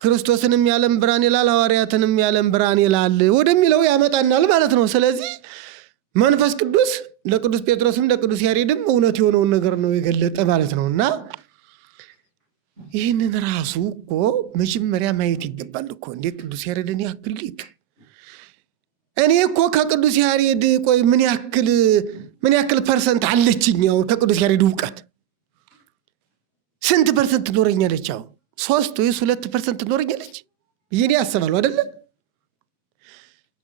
ክርስቶስንም የዓለም ብርሃን ይላል፣ ሐዋርያትንም የዓለም ብርሃን ይላል ወደሚለው ያመጣናል ማለት ነው። ስለዚህ መንፈስ ቅዱስ ለቅዱስ ጴጥሮስም ለቅዱስ ያሬድም እውነት የሆነውን ነገር ነው የገለጠ ማለት ነው። እና ይህንን ራሱ እኮ መጀመሪያ ማየት ይገባል እኮ እንዴ ቅዱስ ያሬድን ያክል ሊቅ እኔ እኮ ከቅዱስ ያሬድ ቆይ ምን ያክል ፐርሰንት አለችኝ? አሁን ከቅዱስ ያሬድ እውቀት ስንት ፐርሰንት ትኖረኛለች? አሁን 3 ወይስ 2% ትኖረኛለች ብዬ ያስባለሁ አይደለ?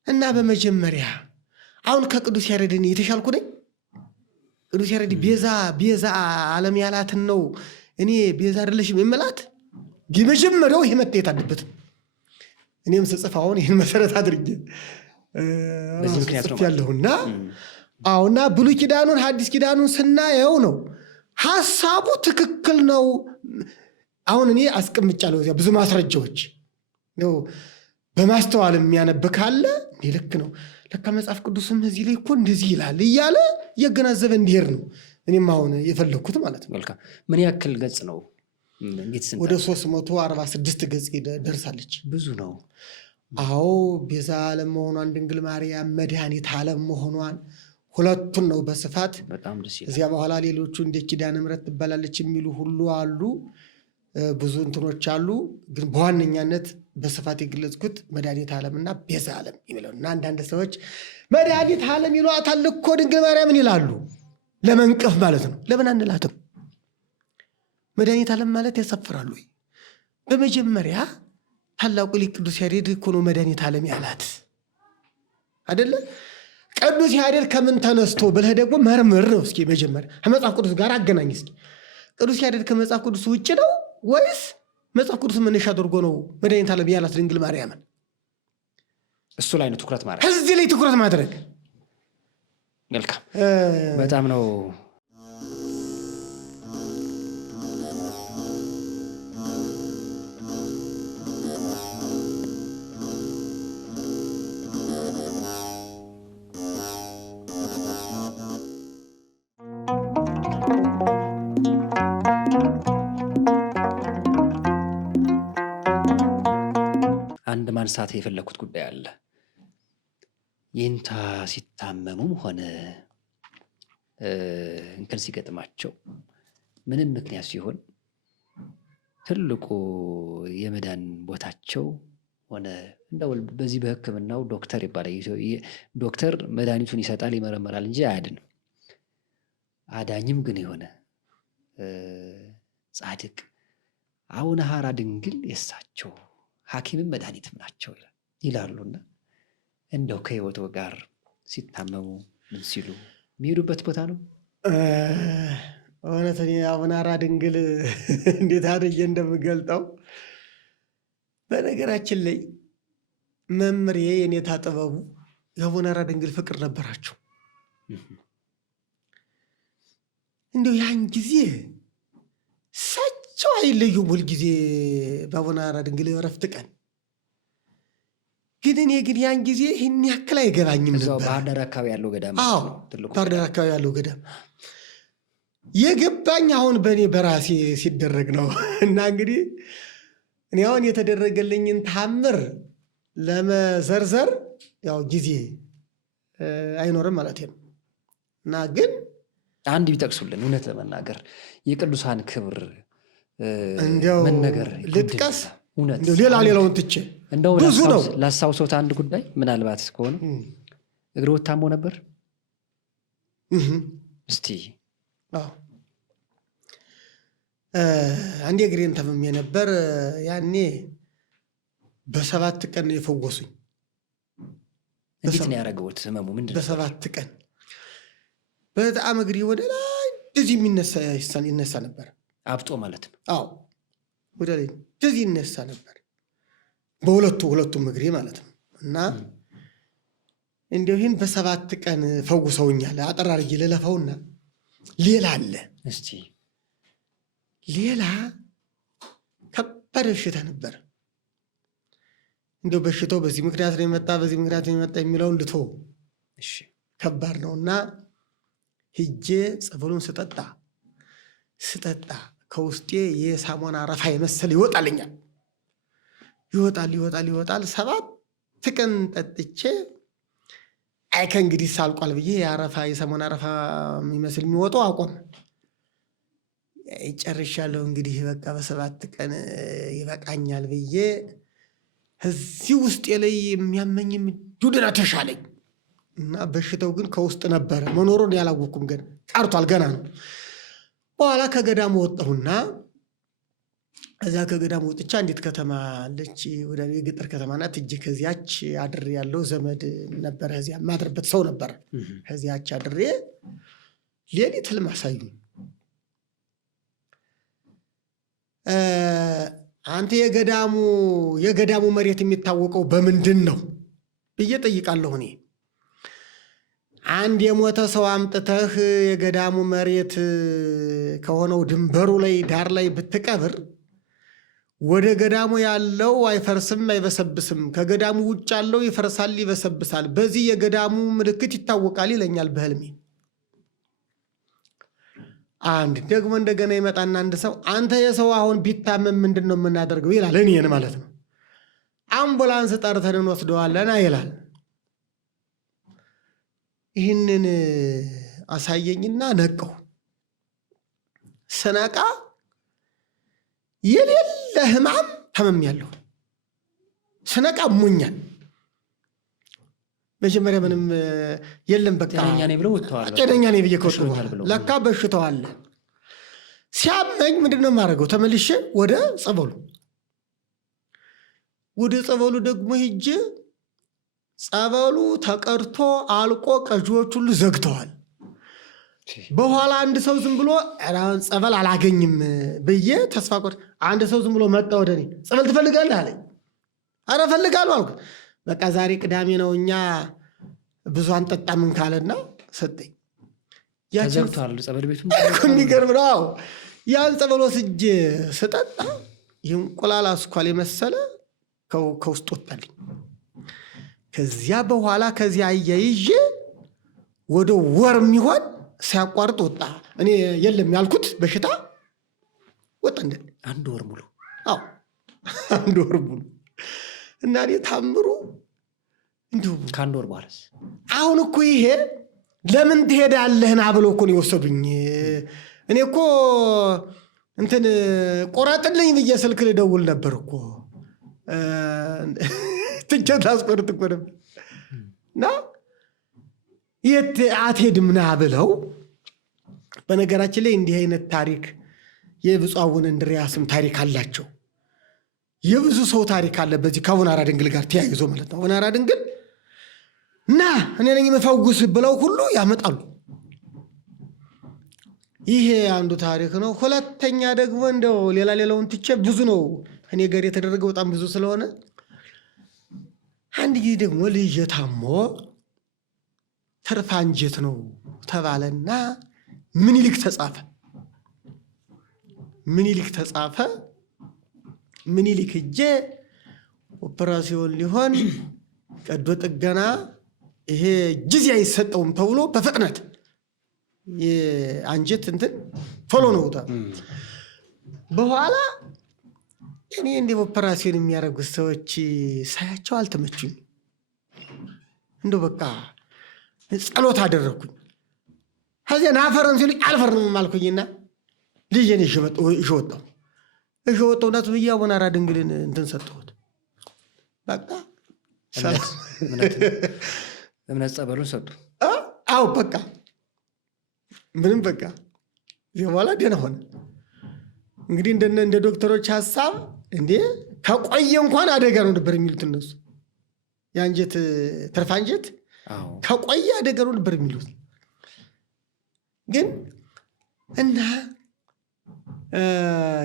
እና በመጀመሪያ አሁን ከቅዱስ ያሬድ የተሻልኩ ነኝ? ቅዱስ ያሬድ ቤዛ ዓለም ያላትን ነው እኔ ቤዛ አይደለሽም የምላት? የመጀመሪያው ይሄ መታየት አለበት። እኔም ስጽፍ አሁን ይህን መሰረት አድርጌ ጽፍ ያለሁና አሁና ብሉይ ኪዳኑን ሐዲስ ኪዳኑን ስናየው ነው ሐሳቡ ትክክል ነው። አሁን እኔ አስቀምጫለሁ እዚያ ብዙ ማስረጃዎች ነው። በማስተዋል የሚያነብ ካለ ልክ ነው ለካ መጽሐፍ ቅዱስም እዚህ ላይ እኮ እንደዚህ ይላል እያለ እየገናዘበ እንዲሄድ ነው እኔም አሁን የፈለግኩት ማለት ነው። መልካም። ምን ያክል ገጽ ነው? ወደ 346 ገጽ ደርሳለች። ብዙ ነው። አዎ ቤዛ ዓለም መሆኗን ድንግል ማርያም መድኃኒት ዓለም መሆኗን ሁለቱን ነው በስፋት። በጣም ደስ ይላል። እዚያ በኋላ ሌሎቹ እንደ ኪዳነ ምሕረት ትባላለች የሚሉ ሁሉ አሉ። ብዙ እንትኖች አሉ። ግን በዋነኛነት በስፋት የገለጽኩት መድኃኒት ዓለምና ቤዛ ዓለም የሚለው እና አንዳንድ ሰዎች መድኃኒት ዓለም ይሏታል እኮ ድንግል ማርያምን ይላሉ። ለመንቀፍ ማለት ነው። ለምን አንላትም? መድኃኒት ዓለም ማለት ያሰፍራሉ። በመጀመሪያ ታላቁ ሊቅ ቅዱስ ያሬድ እኮ ነው መድኃኒት ዓለም ያላት አይደለ? ቅዱስ ያሬድ ከምን ተነስቶ ብለህ ደግሞ መርምር ነው። እስኪ መጀመሪያ ከመጽሐፍ ቅዱስ ጋር አገናኝ። እስኪ ቅዱስ ያሬድ ከመጽሐፍ ቅዱስ ውጭ ነው ወይስ መጽሐፍ ቅዱስ መነሻ አድርጎ ነው መድኃኒት ዓለም ያላት ድንግል ማርያምን? እሱ ላይ ነው ትኩረት ማድረግ። እዚህ ላይ ትኩረት ማድረግ መልካም። በጣም ነው አንድ ማንሳት የፈለኩት ጉዳይ አለ። ይንታ ሲታመሙም ሆነ እንከን ሲገጥማቸው ምንም ምክንያት ሲሆን ትልቁ የመዳን ቦታቸው ሆነ እንደው በዚህ በሕክምናው ዶክተር ይባላል። ዶክተር መድኃኒቱን ይሰጣል፣ ይመረመራል እንጂ አያድንም። አዳኝም ግን የሆነ ጻድቅ አቡነ ሐራ ድንግል የሳቸው ሐኪምም መድኃኒትም ናቸው ይላሉና እንደው ከሕይወቱ ጋር ሲታመሙ ምን ሲሉ የሚሄዱበት ቦታ ነው። እውነት እኔ አቡነ አራ ድንግል እንዴት አድርጌ እንደምገልጠው በነገራችን ላይ መምህሬ የኔታ ጥበቡ የአቡነ አራ ድንግል ፍቅር ነበራቸው። እንዲሁ ያን ጊዜ እሳቸው አይለዩም ሁልጊዜ በአቡነ አራ ድንግል የእረፍት ቀን። ግን እኔ ግን ያን ጊዜ ይህን ያክል አይገባኝም ነበር። ባህር ዳር አካባቢ ያለው ገዳም፣ ባህር ዳር አካባቢ ያለው ገዳም የገባኝ አሁን በእኔ በራሴ ሲደረግ ነው። እና እንግዲህ እኔ አሁን የተደረገልኝን ታምር ለመዘርዘር ያው ጊዜ አይኖርም ማለት ነው። እና ግን አንድ ቢጠቅሱልን እውነት ለመናገር የቅዱሳን ክብር እንደው መነገር ልጥቀስ፣ ሌላውን ትቼ እንደው ብዙ ነው። ላስታውሶት አንድ ጉዳይ ምናልባት ከሆነ እግሮት ታሞ ነበር እስቲ? አንዴ እግሬን ታምሜ ነበር። ያኔ በ7 ቀን የፈወሱኝ። እንዴት ነው ያደረገውት? ህመሙ ምንድን ነው? በ7 ቀን በጣም እግሬ ወደ ላይ እንደዚህ ይነሳ ነበር። አብጦ ማለት ነው? አዎ፣ ወደ ላይ እንደዚህ ይነሳ ነበር በሁለቱም እግሬ ማለት ነው። እና እንዲሁ ይህን በ7 ቀን ፈውሰውኛል። አጠር አድርጌ ልለፈውና ሌላ አለ እስቲ። ሌላ ከባድ በሽታ ነበር። እንዲሁ በሽታው በዚህ ምክንያት ነው የመጣ በዚህ ምክንያት ነው የመጣ የሚለውን ልቶ ከባድ ነው። እና ሂጄ ጸበሉን ስጠጣ ከውስጤ የሳሙና አረፋ የመሰለ ይወጣልኛል። ይወጣል 7 ቀን ጠጥቼ አይ ከእንግዲህ ሳልቋል ብዬ የሳሙና አረፋ የሚመስል የሚወጣው አቆም ጨርሻለሁ። እንግዲህ በቃ በ7 ቀን ይበቃኛል ብዬ እዚህ ውስጥ ላይ የሚያመኝም ዱድና ተሻለኝ። እና በሽታው ግን ከውስጥ ነበረ፣ መኖሩን ያላወቅኩም። ግን ቀርቷል፣ ገና ነው። በኋላ ከገዳሙ ወጣሁና እዛ ከገዳሙ ወጥቻ አንዲት ከተማ አለች፣ ወደ የገጠር ከተማ ናት። እጅ ከዚያች አድሬ ያለው ዘመድ ነበረ፣ እዚያ ማድርበት ሰው ነበረ። ከዚያች አድሬ ሌሊት ህልም አሳዩኝ። አንተ የገዳሙ መሬት የሚታወቀው በምንድን ነው ብዬ ጠይቃለሁ። እኔ አንድ የሞተ ሰው አምጥተህ የገዳሙ መሬት ከሆነው ድንበሩ ላይ ዳር ላይ ብትቀብር ወደ ገዳሙ ያለው አይፈርስም አይበሰብስም፣ ከገዳሙ ውጭ ያለው ይፈርሳል ይበሰብሳል፣ በዚህ የገዳሙ ምልክት ይታወቃል ይለኛል በህልሜ። አንድ ደግሞ እንደገና ይመጣና አንድ ሰው አንተ የሰው አሁን ቢታመም ምንድን ነው የምናደርገው ይላል። እኔን ማለት ነው። አምቡላንስ ጠርተን እንወስደዋለን ይላል። ይህንን አሳየኝና ነቀው። ስነቃ የሌለ ህማም ታመሚያለሁ። ስነቃ ሞኛል። መጀመሪያ ምንም የለም፣ በቃ ጤነኛ ነኝ ብለው ወጥተዋል። ጤነኛ ነኝ ብዬ ከወጡ በኋላ ለካ በሽታው አለ። ሲያመኝ ምንድን ነው የማደርገው? ተመልሼ ወደ ጸበሉ ደግሞ ሂጄ ጸበሉ ተቀድቶ አልቆ ቀጂዎች ሁሉ ዘግተዋል። በኋላ አንድ ሰው ዝም ብሎ ጸበል አላገኝም ብዬ ተስፋ ቆርጬ አንድ ሰው ዝም ብሎ መጣ ወደ እኔ። ጸበል ትፈልጋለህ አለኝ። ኧረ እፈልጋለሁ አልኩት። በቃ ዛሬ ቅዳሜ ነው እኛ ብዙ አንጠጣም ካለና ሰጠኝ። ተዘግቷል ጸበል ቤቱ። የሚገርም ነው። ያን ጸበል ወስጄ ስጠጣ የእንቁላል አስኳል የመሰለ ከውስጥ ወጣልኝ። ከዚያ በኋላ ከዚያ አያይዤ ወደ ወር የሚሆን ሲያቋርጥ ወጣ። እኔ የለም ያልኩት በሽታ ወጣ እንደ 1 ወር ሙሉ። አዎ 1 ወር ሙሉ። እና እኔ ታምሩ እንዲሁ ከ1 ወር በኋላስ አሁን እኮ ይሄ ለምን ትሄዳለህና ብለው እኮ ነው የወሰዱኝ። እኔ እኮ እንትን ቆረጥልኝ ብዬ ስልክ ልደውል ነበር እኮ ትኬት አስቆርጥ እኮ ነበር። እና የት አትሄድም ና ብለው። በነገራችን ላይ እንዲህ አይነት ታሪክ የብፁዕ አቡነ እንድርያስም ታሪክ አላቸው። የብዙ ሰው ታሪክ አለ በዚህ ከአቡነ አራ ድንግል ጋር ተያይዞ ማለት ነው። አቡነ አራ ድንግል እና እኔ ነኝ የምፈውስ ብለው ሁሉ ያመጣሉ። ይሄ አንዱ ታሪክ ነው። ሁለተኛ ደግሞ እንደው ሌላውን ትቼ ብዙ ነው እኔ ጋር የተደረገው በጣም ብዙ ስለሆነ አንድ ጊዜ ደግሞ ልጅ ታሞ ትርፍ አንጀት ነው ተባለና ምኒልክ ተጻፈ። ምኒልክ ሄጄ ኦፕራሲዮን ሊሆን ቀዶ ጥገና ይሄ ጊዜ አይሰጠውም ተብሎ በፍጥነት የአንጀት እንትን ቶሎ ነው በኋላ እኔ እንደ ኦፕራሲዮን የሚያደርጉት ሰዎች ሳያቸው አልተመቹኝ። እንደው በቃ ጸሎት አደረግኩኝ። ከዚያ ናፈረም ሲሉኝ አልፈርምም አልኩኝና ልጄን እሺ ወጣሁ። እናቱ ብዬ አቡነ አራ ድንግልን እንትን ሰጠሁት። በቃ እምነት ጸበሉን ሰጡ። አዎ በቃ ምንም በቃ በኋላ ደህና ሆነ። እንግዲህ እንደ ዶክተሮች ሀሳብ እንዴ ከቆየ እንኳን አደጋ ነው ነበር የሚሉት እነሱ። የአንጀት ትርፍ አንጀት ከቆየ አደጋ ነው ነበር የሚሉት። ግን እና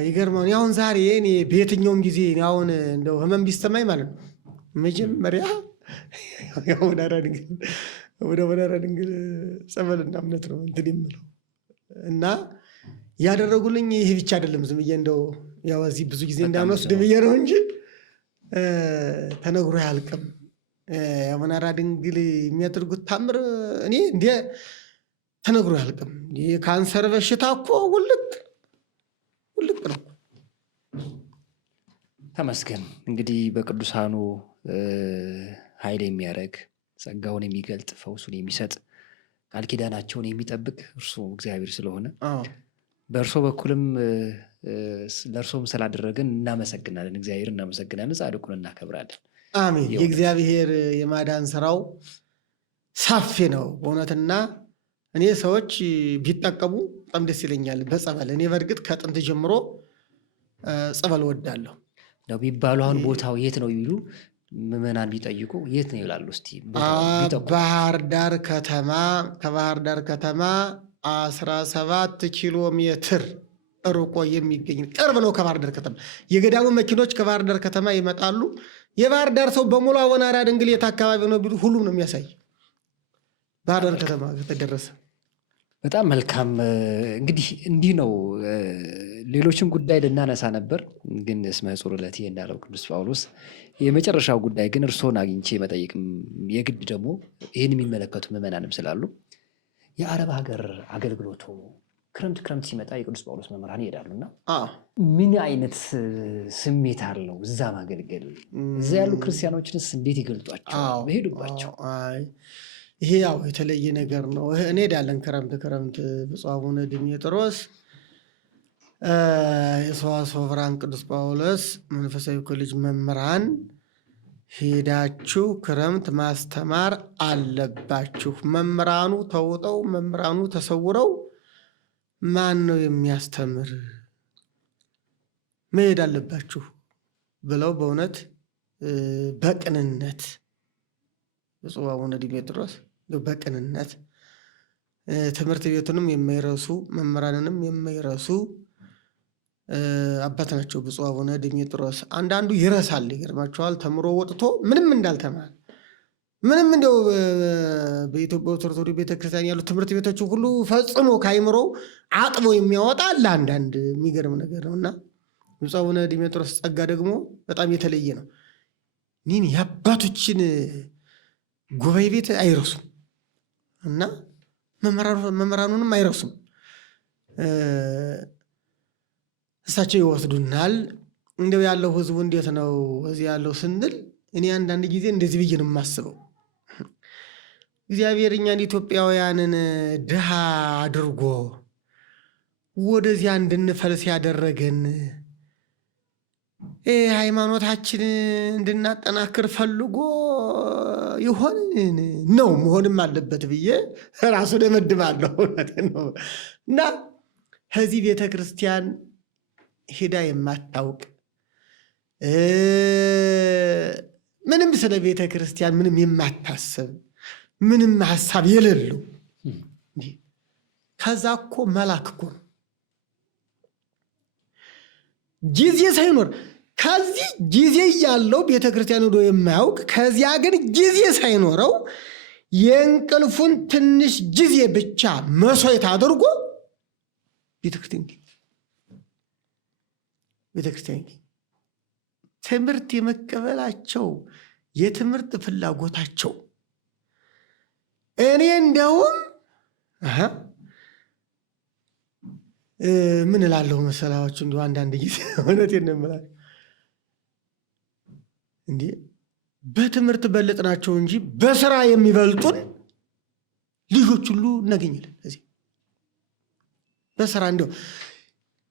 ይገርማል። አሁን ዛሬ እኔ በየትኛውም ጊዜ አሁን እንደው ህመም ቢሰማኝ ማለት ነው መጀመሪያ ወደ አራ ድንግል ጸበልና እምነት ነው እንትን የምለው እና ያደረጉልኝ ይህ ብቻ አይደለም። ዝም ብዬ እንደው ያው እዚህ ብዙ ጊዜ እንዳንወስድ ብዬ ነው እንጂ ተነግሮ አያልቅም። አቡነ አራ ድንግል የሚያደርጉት ታምር እኔ እንደ ተነግሮ አያልቅም። የካንሰር በሽታ እኮ ውልቅ ነው። ተመስገን። እንግዲህ በቅዱሳኑ ኃይል የሚያደርግ ጸጋውን የሚገልጥ ፈውሱን የሚሰጥ ቃል ኪዳናቸውን የሚጠብቅ እርሱ እግዚአብሔር ስለሆነ በእርሶ በኩልም ለእርሶም ስላደረገን እናመሰግናለን። እግዚአብሔር እናመሰግናለን። ጻድቁን እናከብራለን። አሜን። የእግዚአብሔር የማዳን ስራው ሰፊ ነው በእውነትና እኔ ሰዎች ቢጠቀሙ በጣም ደስ ይለኛል በጸበል። እኔ በእርግጥ ከጥንት ጀምሮ ጸበል ወዳለሁ ነው ቢባሉ አሁን ቦታው የት ነው ይሉ ምዕመናን ቢጠይቁ የት ነው ይላሉ? እስቲ ባህር ዳር ከተማ ከባህር ዳር ከተማ 17 ኪሎ ሜትር ርቆ የሚገኝ ቅርብ ነው። ከባህር ዳር ከተማ የገዳሙ መኪኖች ከባህር ዳር ከተማ ይመጣሉ። የባህር ዳር ሰው በሙሉ አቡነ አራ ድንግል የት አካባቢ ነው ቢሉ ሁሉም ነው የሚያሳይ ባህር ዳር ከተማ ከተደረሰ። በጣም መልካም። እንግዲህ እንዲህ ነው። ሌሎችን ጉዳይ ልናነሳ ነበር ግን እስመ ጹር ዕለቴ እንዳለው ቅዱስ ጳውሎስ የመጨረሻው ጉዳይ ግን እርስዎን አግኝቼ መጠየቅም የግድ ደግሞ ይህን የሚመለከቱ ምዕመናንም ስላሉ የአረብ ሀገር አገልግሎቱ ክረምት ሲመጣ የቅዱስ ጳውሎስ መምህራን ይሄዳሉና ምን አይነት ስሜት አለው እዛ ማገልገል? እዛ ያሉ ክርስቲያኖችንስ እንዴት ይገልጧቸው በሄዱባቸው? ይሄ ያው የተለየ ነገር ነው። እንሄዳለን ክረምት ብፁዕ አቡነ ድሜጥሮስ የሰዋስወ ብርሃን ቅዱስ ጳውሎስ መንፈሳዊ ኮሌጅ መምህራን ሄዳችሁ ክረምት ማስተማር አለባችሁ። መምህራኑ ተውጠው መምህራኑ ተሰውረው ማን ነው የሚያስተምር? መሄድ አለባችሁ ብለው በእውነት በቅንነት ብፁዕ አቡነ ድሜጥሮስ በቅንነት ትምህርት ቤቱንም የማይረሱ መምህራንንም የማይረሱ አባት ናቸው ብፁዕ አቡነ ድሜጥሮስ። አንዳንዱ ይረሳል፣ ይገርማቸዋል። ተምሮ ወጥቶ ምንም እንዳልተማረ ምንም እንደው በኢትዮጵያ ኦርቶዶክስ ቤተክርስቲያን ያሉ ትምህርት ቤቶች ሁሉ ፈጽሞ ካይምሮ አጥቦ የሚያወጣ ለአንዳንድ የሚገርም ነገር ነው እና ብፁዕ አቡነ ድሜጥሮስ ጸጋ ደግሞ በጣም የተለየ ነው። ይህን የአባቶችን ጉባኤ ቤት አይረሱም እና መምህራኑንም አይረሱም። እሳቸው ይወስዱናል። እንደው ያለው ህዝቡ እንዴት ነው እዚህ ያለው ስንል እኔ አንዳንድ ጊዜ እንደዚህ ብዬ ነው የማስበው። እግዚአብሔር እኛን ኢትዮጵያውያንን ድሃ አድርጎ ወደዚያ እንድንፈልስ ያደረገን ሃይማኖታችን እንድናጠናክር ፈልጎ ይሆን ነው መሆንም አለበት ብዬ ራሱ ደመድማለሁ። እውነቴን ነው እና ከዚህ ቤተ ክርስቲያን ሄዳ የማታውቅ ምንም ስለ ቤተ ክርስቲያን ምንም የማታስብ ምንም ሀሳብ የሌለው ከዛ እኮ መላክ እኮ ነው። ጊዜ ሳይኖር ከዚህ ጊዜ ያለው ቤተክርስቲያን ሄዶ የማያውቅ ከዚያ ግን ጊዜ ሳይኖረው የእንቅልፉን ትንሽ ጊዜ ብቻ መስዋዕት አድርጎ ቤተክርስቲያን ትምህርት የመቀበላቸው የትምህርት ፍላጎታቸው እኔ እንዲያውም ምን እላለሁ መሰላችሁ እንዲሁ አንዳንድ ጊዜ እውነቴን ነው የምላችሁ እንዴ በትምህርት በለጥናቸው እንጂ በስራ የሚበልጡን ልጆች ሁሉ እናገኛለን። እዚህ በስራ እንደው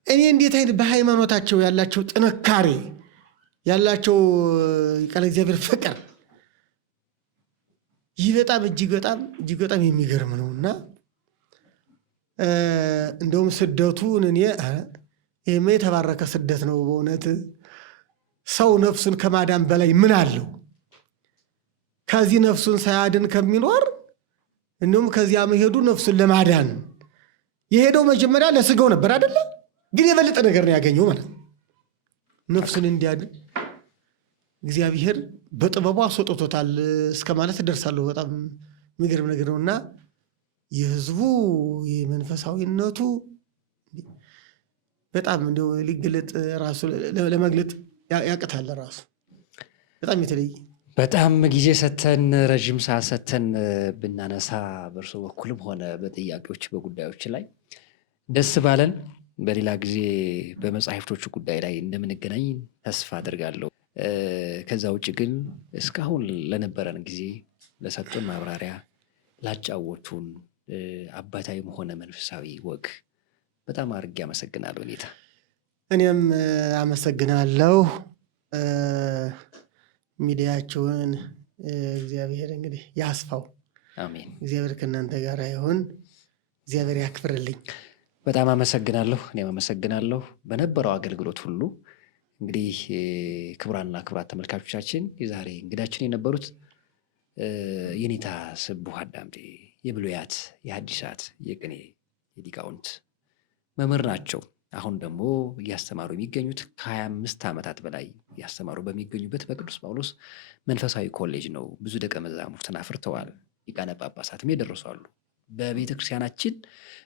እኔ እንዴት አይነት በሃይማኖታቸው ያላቸው ጥንካሬ ያላቸው ቃለ እግዚአብሔር ፍቅር ይህ በጣም እጅግ በጣም የሚገርም ነውና እንደውም ስደቱን እኔ ይሄማ የተባረከ ስደት ነው በእውነት ሰው ነፍሱን ከማዳን በላይ ምን አለው? ከዚህ ነፍሱን ሳያድን ከሚኖር እንደውም ከዚያ መሄዱ ነፍሱን ለማዳን የሄደው መጀመሪያ ለስጋው ነበር አይደለ? ግን የበለጠ ነገር ነው ያገኘው ማለት ነው። ነፍሱን እንዲያድን እግዚአብሔር በጥበቡ አስወጥቶታል እስከ ማለት ደርሳለሁ። በጣም የሚገርም ነገር ነውና የህዝቡ የመንፈሳዊነቱ በጣም እንደው ሊገለጥ ራሱ ለመግለጥ ያቅታል። ራሱ በጣም የተለየ በጣም ጊዜ ሰተን ረዥም ሰዓት ሰተን ብናነሳ በእርሶ በኩልም ሆነ በጥያቄዎች በጉዳዮች ላይ ደስ ባለን በሌላ ጊዜ በመጽሐፍቶቹ ጉዳይ ላይ እንደምንገናኝ ተስፋ አድርጋለሁ። ከዛ ውጭ ግን እስካሁን ለነበረን ጊዜ ለሰጡን ማብራሪያ ላጫወቱን አባታዊም ሆነ መንፈሳዊ ወግ በጣም አድርጌ አመሰግናለሁ። ኔታ እኔም አመሰግናለሁ። ሚዲያችሁን እግዚአብሔር እንግዲህ ያስፋው። አሜን። እግዚአብሔር ከእናንተ ጋር ይሁን። እግዚአብሔር ያክብርልኝ። በጣም አመሰግናለሁ። እኔም አመሰግናለሁ በነበረው አገልግሎት ሁሉ። እንግዲህ ክቡራንና ክቡራት ተመልካቾቻችን የዛሬ እንግዳችን የነበሩት የኔታ ስቡህ አዳምጤ የብሉያት የሐዲሳት የቅኔ የሊቃውንት መምህር ናቸው። አሁን ደግሞ እያስተማሩ የሚገኙት ከ25 ዓመታት በላይ እያስተማሩ በሚገኙበት በቅዱስ ጳውሎስ መንፈሳዊ ኮሌጅ ነው። ብዙ ደቀ መዛሙርትን አፍርተዋል። ሊቃነ ጳጳሳትም የደረሱ አሉ። በቤተ ክርስቲያናችን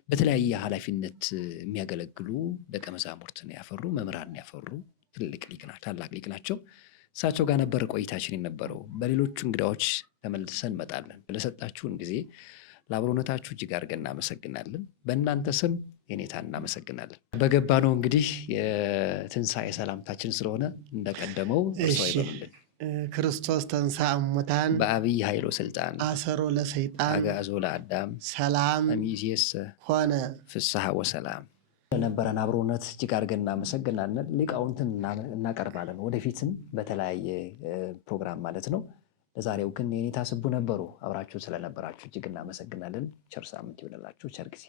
በተለያየ ኃላፊነት የሚያገለግሉ ደቀ መዛሙርትን ያፈሩ መምህራን ያፈሩ ታላቅ ሊቅ ናቸው። እሳቸው ጋር ነበር ቆይታችን የነበረው። በሌሎቹ እንግዳዎች ተመልሰን እንመጣለን። ለሰጣችሁን ጊዜ ለአብሮነታችሁ እጅግ አድርገን እናመሰግናለን። በእናንተ ስም የኔታን እናመሰግናለን። በገባ ነው እንግዲህ የትንሣኤ ሰላምታችን ስለሆነ እንደቀደመው እርሶ ይበሉልን። ክርስቶስ ተንሥአ እሙታን በአብይ ኃይሎ ስልጣን አሰሮ ለሰይጣን አግዓዞ ለአዳም ሰላም እምይእዜሰ ሆነ ፍስሐ ወሰላም። ለነበረን አብሮነት እጅግ አድርገን እናመሰግናለን። ሊቃውንትን እናቀርባለን ወደፊትም በተለያየ ፕሮግራም ማለት ነው። ለዛሬው ግን የኔታ ስቡ ነበሩ። አብራችሁ ስለነበራችሁ እጅግ እናመሰግናለን። ቸር ሳምንት ይሁንላችሁ። ቸር ጊዜ